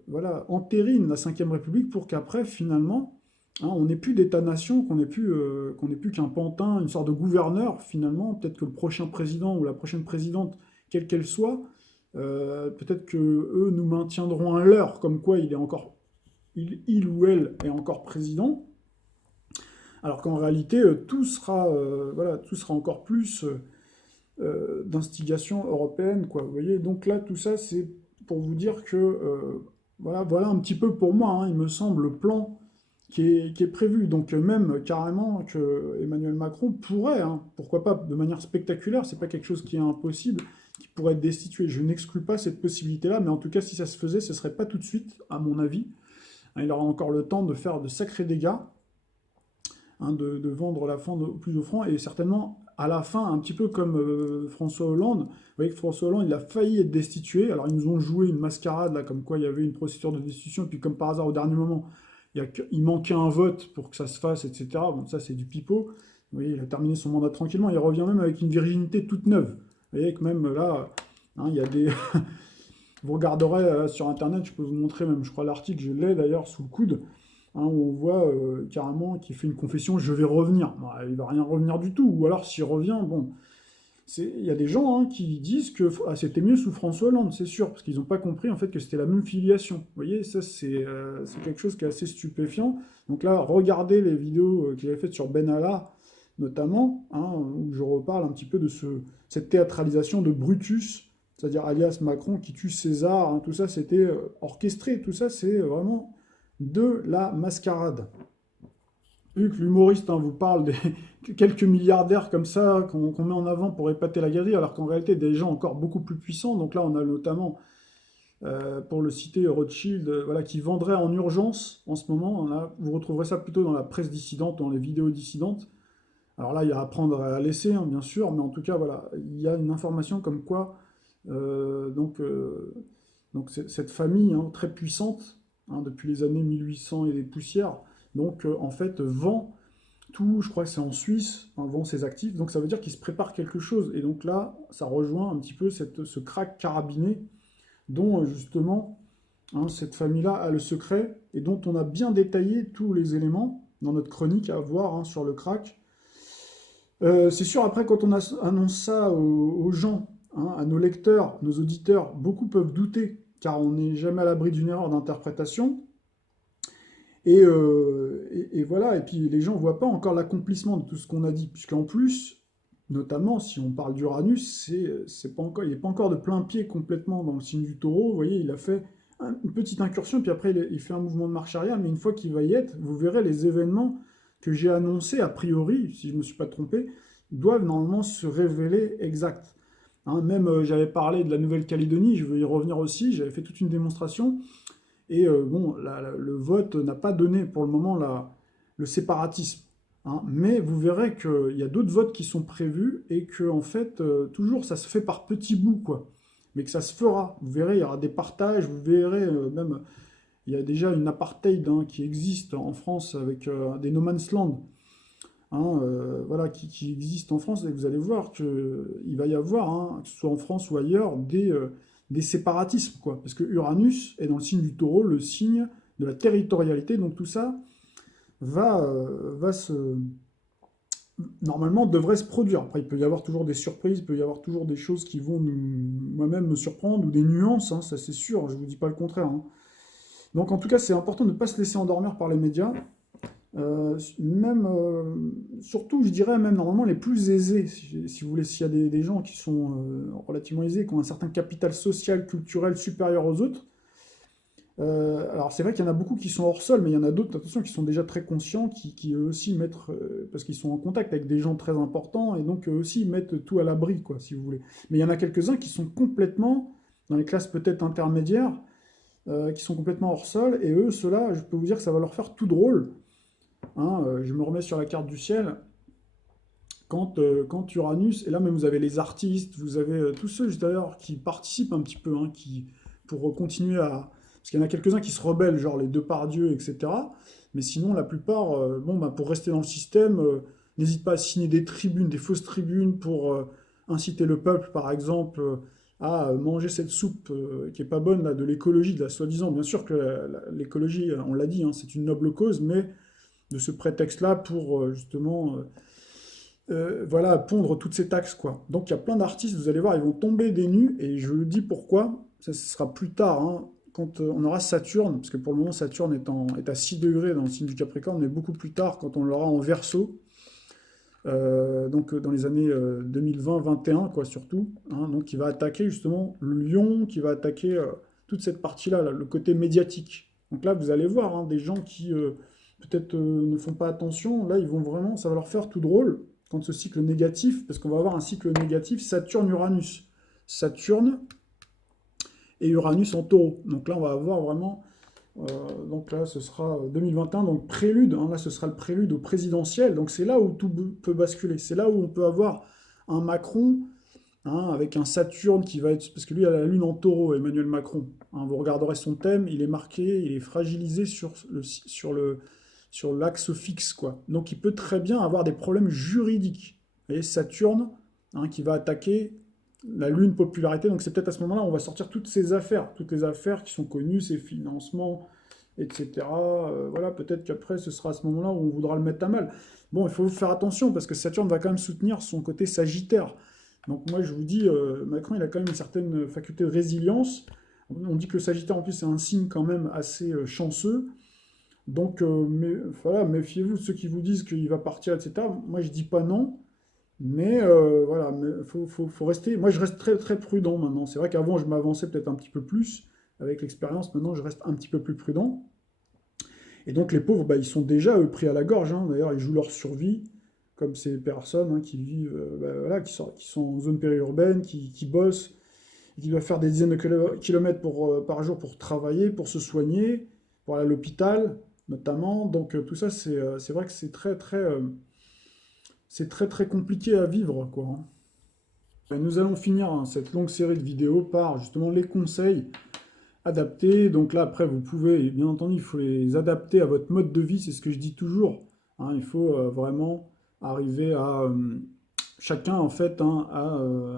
voilà, entérinent la Ve République pour qu'après, finalement, hein, on n'ait plus d'État-nation, qu'on n'ait plus qu'un pantin, une sorte de gouverneur, finalement. Peut-être que le prochain président ou la prochaine présidente, quelle qu'elle soit, peut-être que eux nous maintiendront un leurre, comme quoi il ou elle est encore président, alors qu'en réalité, voilà, tout sera encore plus d'instigation européenne, quoi. Vous voyez, donc là, tout ça, c'est pour vous dire que, voilà un petit peu pour moi, hein, il me semble, le plan qui est prévu. Donc même carrément que Emmanuel Macron pourrait, hein, pourquoi pas, de manière spectaculaire, c'est pas quelque chose qui est impossible, qui pourrait être destitué. Je n'exclus pas cette possibilité-là, mais en tout cas, si ça se faisait, ce serait pas tout de suite, à mon avis. Hein, il aura encore le temps de faire de sacrés dégâts, hein, de vendre la fente au plus offrant, et certainement à la fin, un petit peu comme François Hollande. Vous voyez que François Hollande, il a failli être destitué. Alors ils nous ont joué une mascarade, là, comme quoi il y avait une procédure de destitution, et puis comme par hasard, au dernier moment, il manquait un vote pour que ça se fasse, etc. Bon, ça c'est du pipeau. Vous voyez, il a terminé son mandat tranquillement, il revient même avec une virginité toute neuve. Vous voyez que même là, hein, il y a des... Vous regarderez sur Internet, je peux vous montrer même, je crois l'article, je l'ai d'ailleurs sous le coude, hein, où on voit carrément qu'il fait une confession, je vais revenir. Bon, il va rien revenir du tout, ou alors s'il revient, bon, il y a des gens, hein, qui disent que c'était mieux sous François Hollande, c'est sûr, parce qu'ils n'ont pas compris en fait que c'était la même filiation. Vous voyez, ça c'est quelque chose qui est assez stupéfiant. Donc là, regardez les vidéos qu'il avait faites sur Benalla, notamment, hein, où je reparle un petit peu de cette théâtralisation de Brutus, c'est-à-dire alias Macron qui tue César, hein, tout ça c'était orchestré, tout ça c'est vraiment de la mascarade. Vu que l'humoriste, hein, vous parle des quelques milliardaires comme ça qu'on met en avant pour épater la galerie, alors qu'en réalité des gens encore beaucoup plus puissants. Donc là on a notamment, pour le citer, Rothschild, voilà, qui vendrait en urgence en ce moment. Là, vous retrouverez ça plutôt dans la presse dissidente, dans les vidéos dissidentes. Alors là il y a à prendre et à laisser, hein, bien sûr, mais en tout cas voilà, il y a une information comme quoi donc cette famille, hein, très puissante, hein, depuis les années 1800 et les poussières, donc en fait vend tout, je crois que c'est en Suisse, hein, vend ses actifs, donc ça veut dire qu'il se prépare quelque chose, et donc là ça rejoint un petit peu ce crack carabiné dont justement, hein, cette famille-là a le secret, et dont on a bien détaillé tous les éléments dans notre chronique à voir, hein, sur le crack. C'est sûr, après quand on annonce ça aux gens, hein, à nos lecteurs, nos auditeurs, beaucoup peuvent douter, car on n'est jamais à l'abri d'une erreur d'interprétation. Et voilà, et puis les gens ne voient pas encore l'accomplissement de tout ce qu'on a dit, puisqu'en plus, notamment si on parle d'Uranus, il n'est pas encore de plein pied complètement dans le signe du taureau. Vous voyez, il a fait une petite incursion, puis après il fait un mouvement de marche arrière, mais une fois qu'il va y être, vous verrez les événements que j'ai annoncés, a priori, si je ne me suis pas trompé, doivent normalement se révéler exacts. Hein, même j'avais parlé de la Nouvelle-Calédonie, je veux y revenir aussi, j'avais fait toute une démonstration, et bon, le vote n'a pas donné pour le moment le séparatisme. Hein. Mais vous verrez qu'il y a d'autres votes qui sont prévus et que en fait, toujours, ça se fait par petits bouts, quoi. Mais que ça se fera. Vous verrez, il y aura des partages, vous verrez même, il y a déjà une apartheid hein, qui existe en France avec des no man's land. Hein, voilà, qui existe en France, et vous allez voir qu'il va y avoir, hein, que ce soit en France ou ailleurs, des séparatismes, quoi. Parce que Uranus est dans le signe du taureau, le signe de la territorialité, donc tout ça va se... Normalement, devrait se produire. Après, il peut y avoir toujours des surprises, il peut y avoir toujours des choses qui vont moi-même me surprendre, ou des nuances, hein, ça c'est sûr, je ne vous dis pas le contraire. Hein. Donc en tout cas, c'est important de ne pas se laisser endormir par les médias. Même, surtout, je dirais même normalement les plus aisés, si vous voulez, s'il y a des gens qui sont relativement aisés, qui ont un certain capital social, culturel supérieur aux autres. Alors c'est vrai qu'il y en a beaucoup qui sont hors sol, mais il y en a d'autres, attention, qui sont déjà très conscients, qui eux aussi mettent, parce qu'ils sont en contact avec des gens très importants, et donc eux aussi mettent tout à l'abri, quoi, si vous voulez. Mais il y en a quelques-uns qui sont complètement, dans les classes peut-être intermédiaires, qui sont complètement hors sol, et eux, ceux-là, je peux vous dire que ça va leur faire tout drôle. Hein, je me remets sur la carte du ciel. Quand Uranus, et là même vous avez les artistes, vous avez tous ceux d'ailleurs qui participent un petit peu, hein, pour continuer à... Parce qu'il y en a quelques-uns qui se rebellent, genre les Depardieu, etc. Mais sinon, la plupart, bon, bah, pour rester dans le système, n'hésite pas à signer des tribunes, des fausses tribunes pour inciter le peuple, par exemple, à manger cette soupe qui est pas bonne, là, de l'écologie, de la soi-disant. Bien sûr que l'écologie, on l'a dit, hein, c'est une noble cause, mais de ce prétexte-là pour justement voilà, pondre toutes ces taxes, quoi. Donc il y a plein d'artistes, vous allez voir, ils vont tomber des nues, et je le dis pourquoi, ça ce sera plus tard, hein, quand on aura Saturne, parce que pour le moment Saturne est à 6 degrés dans le signe du Capricorne, mais beaucoup plus tard quand on l'aura en Verseau, donc dans les années 2020-21, quoi, surtout, hein, donc qui va attaquer justement le Lion, qui va attaquer toute cette partie-là, là, le côté médiatique. Donc là, vous allez voir, hein, des gens qui peut-être ne font pas attention, là, ils vont vraiment, ça va leur faire tout drôle, quand ce cycle négatif, parce qu'on va avoir un cycle négatif, Saturne-Uranus. Saturne et Uranus en taureau. Donc là, on va avoir vraiment... donc là, ce sera 2021, donc prélude. Hein, là, ce sera le prélude au présidentiel. Donc c'est là où tout peut basculer. C'est là où on peut avoir un Macron hein, avec un Saturne qui va être... Parce que lui, il a la lune en taureau, Emmanuel Macron. Hein, vous regarderez son thème, il est marqué, il est fragilisé sur l'axe fixe, quoi. Donc il peut très bien avoir des problèmes juridiques. Vous voyez, Saturne, hein, qui va attaquer la lune popularité, donc c'est peut-être à ce moment-là où on va sortir toutes les affaires qui sont connues, ses financements, etc. Voilà, peut-être qu'après, ce sera à ce moment-là où on voudra le mettre à mal. Bon, il faut faire attention, parce que Saturne va quand même soutenir son côté sagittaire. Donc moi, je vous dis, Macron, il a quand même une certaine faculté de résilience. On dit que le sagittaire, en plus, c'est un signe quand même assez chanceux. Donc, voilà, méfiez-vous de ceux qui vous disent qu'il va partir, etc. Moi, je dis pas non, mais voilà, faut rester. Moi, je reste très, très prudent maintenant. C'est vrai qu'avant, je m'avançais peut-être un petit peu plus avec l'expérience. Maintenant, je reste un petit peu plus prudent. Et donc, les pauvres, bah, ils sont déjà, eux, pris à la gorge. Hein. D'ailleurs, ils jouent leur survie, comme ces personnes hein, qui vivent, bah, voilà, qui sont en zone périurbaine, qui bossent, et qui doivent faire des dizaines de kilomètres par jour pour travailler, pour se soigner, pour aller à l'hôpital notamment. Donc tout ça, c'est vrai que c'est très très compliqué à vivre, quoi. Hein. Et nous allons finir hein, cette longue série de vidéos par justement les conseils adaptés. Donc là, après, vous pouvez, et bien entendu, il faut les adapter à votre mode de vie, c'est ce que je dis toujours. Hein, il faut vraiment arriver à... chacun, en fait, hein,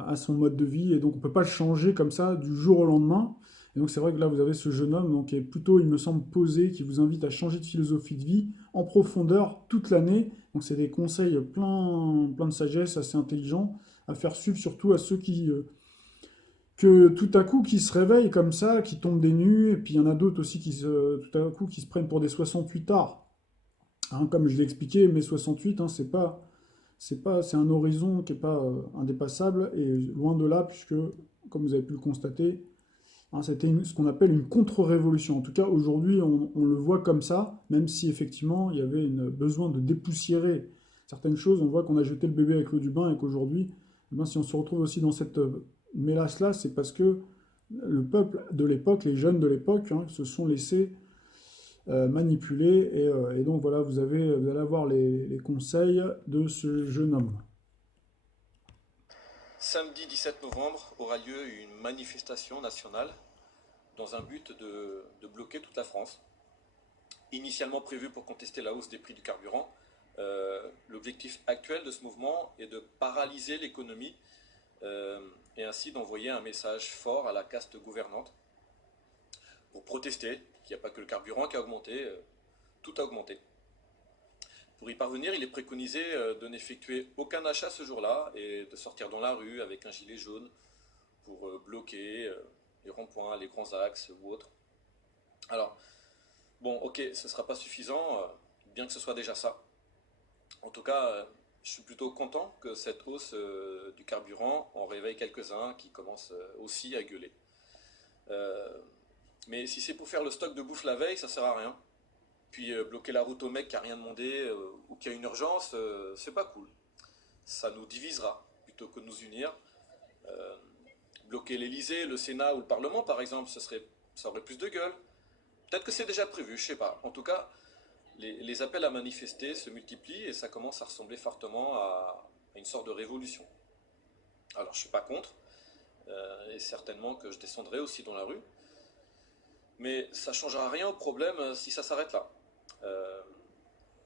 a son mode de vie, et donc on ne peut pas le changer comme ça du jour au lendemain. Et donc c'est vrai que là, vous avez ce jeune homme donc, qui est plutôt, il me semble, posé, qui vous invite à changer de philosophie de vie en profondeur toute l'année. Donc c'est des conseils plein de sagesse, assez intelligents, à faire suivre surtout à ceux que tout à coup qui se réveillent comme ça, qui tombent des nues, et puis il y en a d'autres aussi tout à coup qui se prennent pour des 68 arts. Hein, comme je l'ai expliqué, mai 68, hein, c'est un horizon qui n'est pas indépassable, et loin de là, puisque, comme vous avez pu le constater, hein, c'était ce qu'on appelle une contre-révolution. En tout cas, aujourd'hui, on le voit comme ça, même si effectivement il y avait une besoin de dépoussiérer certaines choses. On voit qu'on a jeté le bébé avec l'eau du bain et qu'aujourd'hui, eh ben, si on se retrouve aussi dans cette mélasse-là, c'est parce que le peuple de l'époque, les jeunes de l'époque, hein, se sont laissés manipuler. Et donc voilà, vous allez avoir les conseils de ce jeune homme. Samedi 17 novembre aura lieu une manifestation nationale dans un but de bloquer toute la France. Initialement prévue pour contester la hausse des prix du carburant, l'objectif actuel de ce mouvement est de paralyser l'économie et ainsi d'envoyer un message fort à la caste gouvernante pour protester qu'il n'y a pas que le carburant qui a augmenté, tout a augmenté. Pour y parvenir, il est préconisé de n'effectuer aucun achat ce jour-là et de sortir dans la rue avec un gilet jaune pour bloquer les ronds-points, les grands axes ou autres. Alors, bon, ok, ce ne sera pas suffisant, bien que ce soit déjà ça. En tout cas, je suis plutôt content que cette hausse du carburant en réveille quelques-uns qui commencent aussi à gueuler. Mais si c'est pour faire le stock de bouffe la veille, ça sert à rien. Puis bloquer la route au mec qui a rien demandé ou qui a une urgence, c'est pas cool. Ça nous divisera plutôt que de nous unir. Bloquer l'Elysée, le Sénat ou le Parlement par exemple, ça aurait plus de gueule. Peut-être que c'est déjà prévu, je sais pas. En tout cas, les appels à manifester se multiplient et ça commence à ressembler fortement à une sorte de révolution. Alors je suis pas contre, et certainement que je descendrai aussi dans la rue. Mais ça ne changera rien au problème si ça s'arrête là.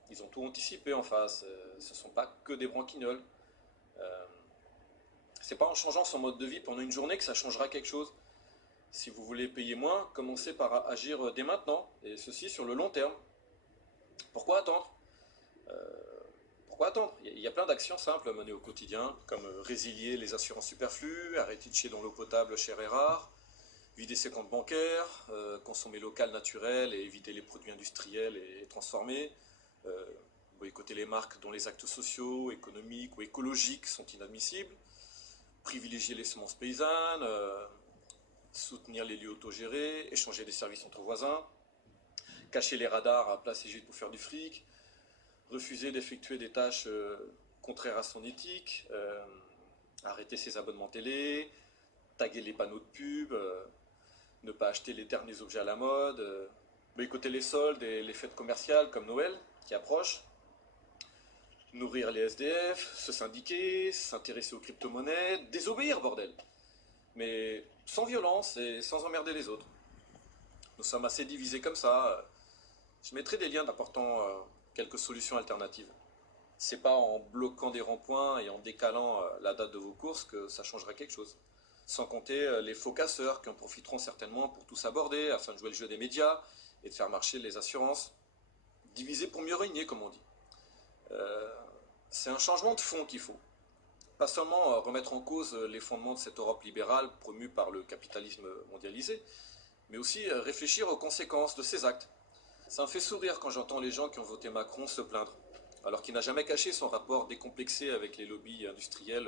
Ils ont tout anticipé en face. Ce ne sont pas que des branquignoles. C'est pas en changeant son mode de vie pendant une journée que ça changera quelque chose. Si vous voulez payer moins, commencez par agir dès maintenant, et ceci sur le long terme. Pourquoi attendre Pourquoi attendre? Il y a plein d'actions simples à mener au quotidien, comme résilier les assurances superflues, arrêter de chier dans l'eau potable chère et rare, vider ses comptes bancaires, consommer local naturel et éviter les produits industriels et transformés, boycotter les marques dont les actes sociaux, économiques ou écologiques sont inadmissibles, privilégier les semences paysannes, soutenir les lieux autogérés, échanger des services entre voisins, cacher les radars à place égide pour faire du fric, refuser d'effectuer des tâches contraires à son éthique, arrêter ses abonnements télé, taguer les panneaux de pub, ne pas acheter les derniers objets à la mode, boycotter les soldes et les fêtes commerciales comme Noël qui approchent, nourrir les SDF, se syndiquer, s'intéresser aux crypto-monnaies, désobéir bordel, mais sans violence et sans emmerder les autres. Nous sommes assez divisés comme ça. Je mettrai des liens apportant quelques solutions alternatives. C'est pas en bloquant des ronds-points et en décalant la date de vos courses que ça changera quelque chose. Sans compter les faux casseurs qui en profiteront certainement pour tous aborder afin de jouer le jeu des médias et de faire marcher les assurances. Diviser pour mieux régner, comme on dit. C'est un changement de fond qu'il faut. Pas seulement remettre en cause les fondements de cette Europe libérale promue par le capitalisme mondialisé, mais aussi réfléchir aux conséquences de ses actes. Ça me fait sourire quand j'entends les gens qui ont voté Macron se plaindre, alors qu'il n'a jamais caché son rapport décomplexé avec les lobbies industriels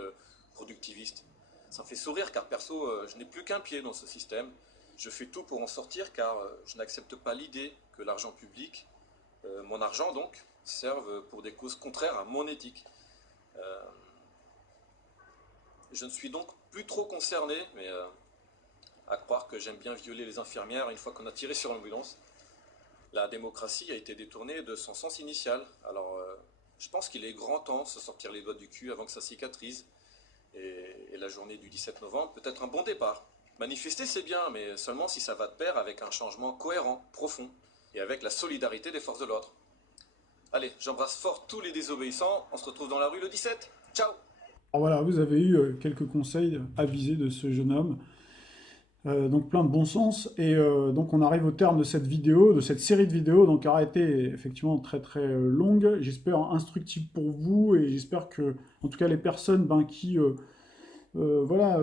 productivistes. Ça me fait sourire car perso, je n'ai plus qu'un pied dans ce système. Je fais tout pour en sortir car je n'accepte pas l'idée que l'argent public, mon argent donc, serve pour des causes contraires à mon éthique. Je ne suis donc plus trop concerné, mais à croire que j'aime bien violer les infirmières une fois qu'on a tiré sur l'ambulance. La démocratie a été détournée de son sens initial, alors je pense qu'il est grand temps de se sortir les doigts du cul avant que ça cicatrise. Et la journée du 17 novembre peut être un bon départ. Manifester c'est bien, mais seulement si ça va de pair avec un changement cohérent, profond, et avec la solidarité des forces de l'ordre. Allez, j'embrasse fort tous les désobéissants, on se retrouve dans la rue le 17. Ciao! Alors voilà, vous avez eu quelques conseils avisés de ce jeune homme. Donc plein de bon sens. Et donc on arrive au terme de cette vidéo, de cette série de vidéos, donc qui aura été effectivement très très longue. J'espère instructive pour vous et j'espère que, en tout cas, les personnes qui voilà,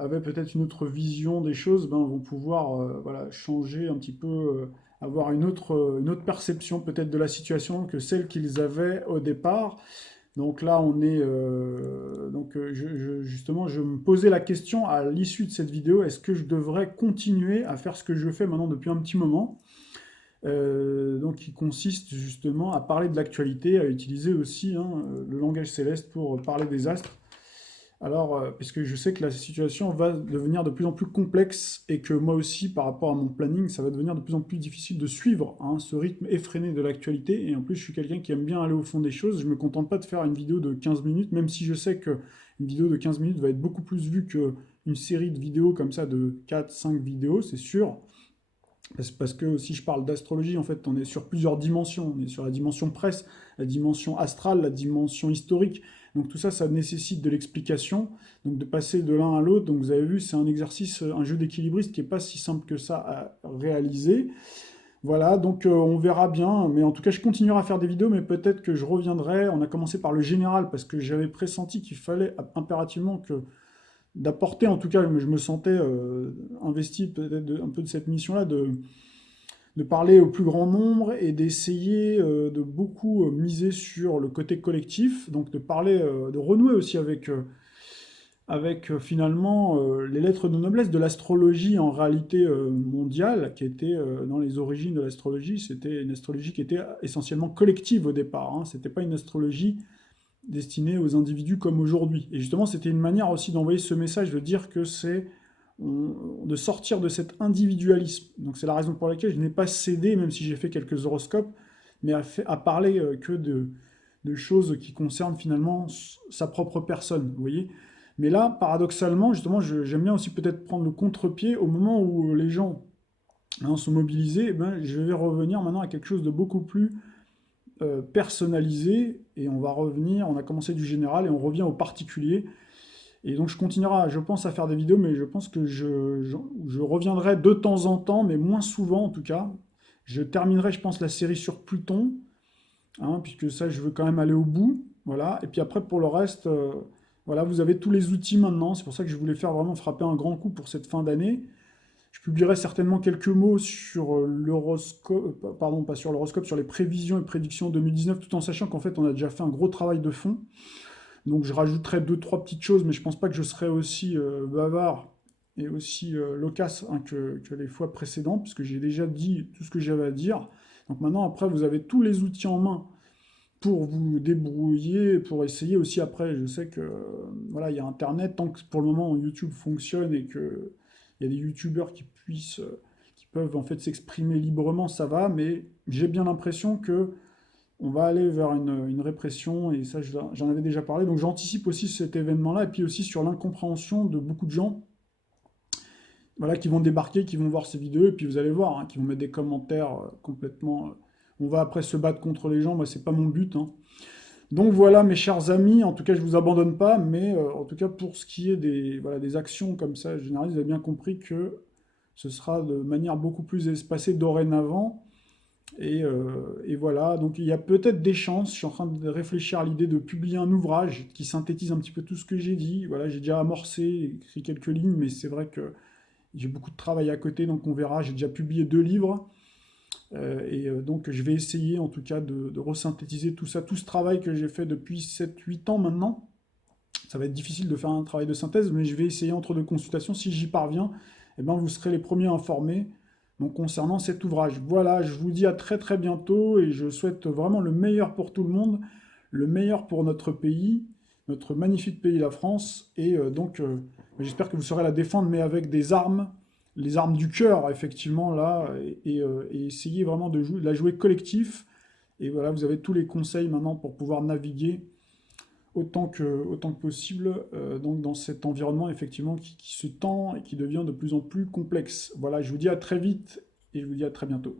avaient peut-être une autre vision des choses vont pouvoir voilà, changer un petit peu, avoir une autre perception peut-être de la situation que celle qu'ils avaient au départ. Donc là, on est... justement, je me posais la question à l'issue de cette vidéo, est-ce que je devrais continuer à faire ce que je fais maintenant depuis un petit moment? Donc qui consiste justement à parler de l'actualité, à utiliser aussi hein, le langage céleste pour parler des astres. Alors, puisque je sais que la situation va devenir de plus en plus complexe et que moi aussi, par rapport à mon planning, ça va devenir de plus en plus difficile de suivre hein, ce rythme effréné de l'actualité. Et en plus, je suis quelqu'un qui aime bien aller au fond des choses. Je ne me contente pas de faire une vidéo de 15 minutes, même si je sais qu'une vidéo de 15 minutes va être beaucoup plus vue qu'une série de vidéos comme ça de 4-5 vidéos, c'est sûr. Parce que si je parle d'astrologie, en fait, on est sur plusieurs dimensions. On est sur la dimension presse, la dimension astrale, la dimension historique. Donc tout ça, ça nécessite de l'explication, donc de passer de l'un à l'autre. Donc vous avez vu, c'est un exercice, un jeu d'équilibriste qui n'est pas si simple que ça à réaliser. Voilà, donc on verra bien. Mais en tout cas, je continuerai à faire des vidéos, mais peut-être que je reviendrai. On a commencé par le général, parce que j'avais pressenti qu'il fallait impérativement d'apporter, en tout cas, je me sentais investi peut-être un peu de cette mission-là, de parler au plus grand nombre et d'essayer de beaucoup miser sur le côté collectif, donc de parler, de renouer aussi avec finalement les lettres de noblesse de l'astrologie en réalité mondiale, qui était dans les origines de l'astrologie, c'était une astrologie qui était essentiellement collective au départ, hein, c'était pas une astrologie destinée aux individus comme aujourd'hui. Et justement, c'était une manière aussi d'envoyer ce message, de dire que de sortir de cet individualisme. Donc c'est la raison pour laquelle je n'ai pas cédé, même si j'ai fait quelques horoscopes, mais à parler que de choses qui concernent finalement sa propre personne, vous voyez. Mais là, paradoxalement, justement, j'aime bien aussi peut-être prendre le contre-pied au moment où les gens hein, sont mobilisés, eh ben, je vais revenir maintenant à quelque chose de beaucoup plus personnalisé, et on a commencé du général et on revient au particulier. Et donc je continuerai, je pense, à faire des vidéos, mais je pense que je reviendrai de temps en temps, mais moins souvent en tout cas. Je terminerai, je pense, la série sur Pluton, hein, puisque ça, je veux quand même aller au bout. Voilà. Et puis après, pour le reste, voilà, vous avez tous les outils maintenant. C'est pour ça que je voulais faire vraiment frapper un grand coup pour cette fin d'année. Je publierai certainement quelques mots sur l'horoscope, pardon, pas sur l'horoscope, sur les prévisions et prédictions 2019, tout en sachant qu'en fait, on a déjà fait un gros travail de fond. Donc je rajouterai 2-3 petites choses, mais je pense pas que je serai aussi bavard et aussi loquace hein, que les fois précédentes, puisque j'ai déjà dit tout ce que j'avais à dire. Donc maintenant, après, vous avez tous les outils en main pour vous débrouiller, pour essayer aussi après. Je sais que voilà, il y a Internet, tant que pour le moment YouTube fonctionne et qu'il y a des YouTubeurs qui peuvent en fait s'exprimer librement, ça va, mais j'ai bien l'impression que on va aller vers une répression, et ça, j'en avais déjà parlé. Donc j'anticipe aussi cet événement-là, et puis aussi sur l'incompréhension de beaucoup de gens voilà, qui vont débarquer, qui vont voir ces vidéos, et puis vous allez voir, hein, qui vont mettre des commentaires complètement... on va après se battre contre les gens, moi, c'est pas mon but. Hein. Donc voilà, mes chers amis, en tout cas, je vous abandonne pas, mais en tout cas, pour ce qui est des actions comme ça, généralistes, vous avez bien compris que ce sera de manière beaucoup plus espacée dorénavant. Et voilà, donc il y a peut-être des chances, je suis en train de réfléchir à l'idée de publier un ouvrage qui synthétise un petit peu tout ce que j'ai dit. Voilà, j'ai déjà amorcé, écrit quelques lignes, mais c'est vrai que j'ai beaucoup de travail à côté, donc on verra. J'ai déjà publié 2 livres, donc je vais essayer en tout cas de resynthétiser tout ça, tout ce travail que j'ai fait depuis 7-8 ans maintenant. Ça va être difficile de faire un travail de synthèse, mais je vais essayer entre 2 consultations. Si j'y parviens, eh ben, vous serez les premiers informés. Donc concernant cet ouvrage. Voilà, je vous dis à très très bientôt et je souhaite vraiment le meilleur pour tout le monde, le meilleur pour notre pays, notre magnifique pays, la France. Et donc j'espère que vous saurez la défendre, mais avec des armes, les armes du cœur, effectivement, là, et essayer vraiment de la jouer collectif. Et voilà, vous avez tous les conseils maintenant pour pouvoir naviguer autant que possible donc dans cet environnement effectivement qui se tend et qui devient de plus en plus complexe. Voilà, je vous dis à très vite et je vous dis à très bientôt.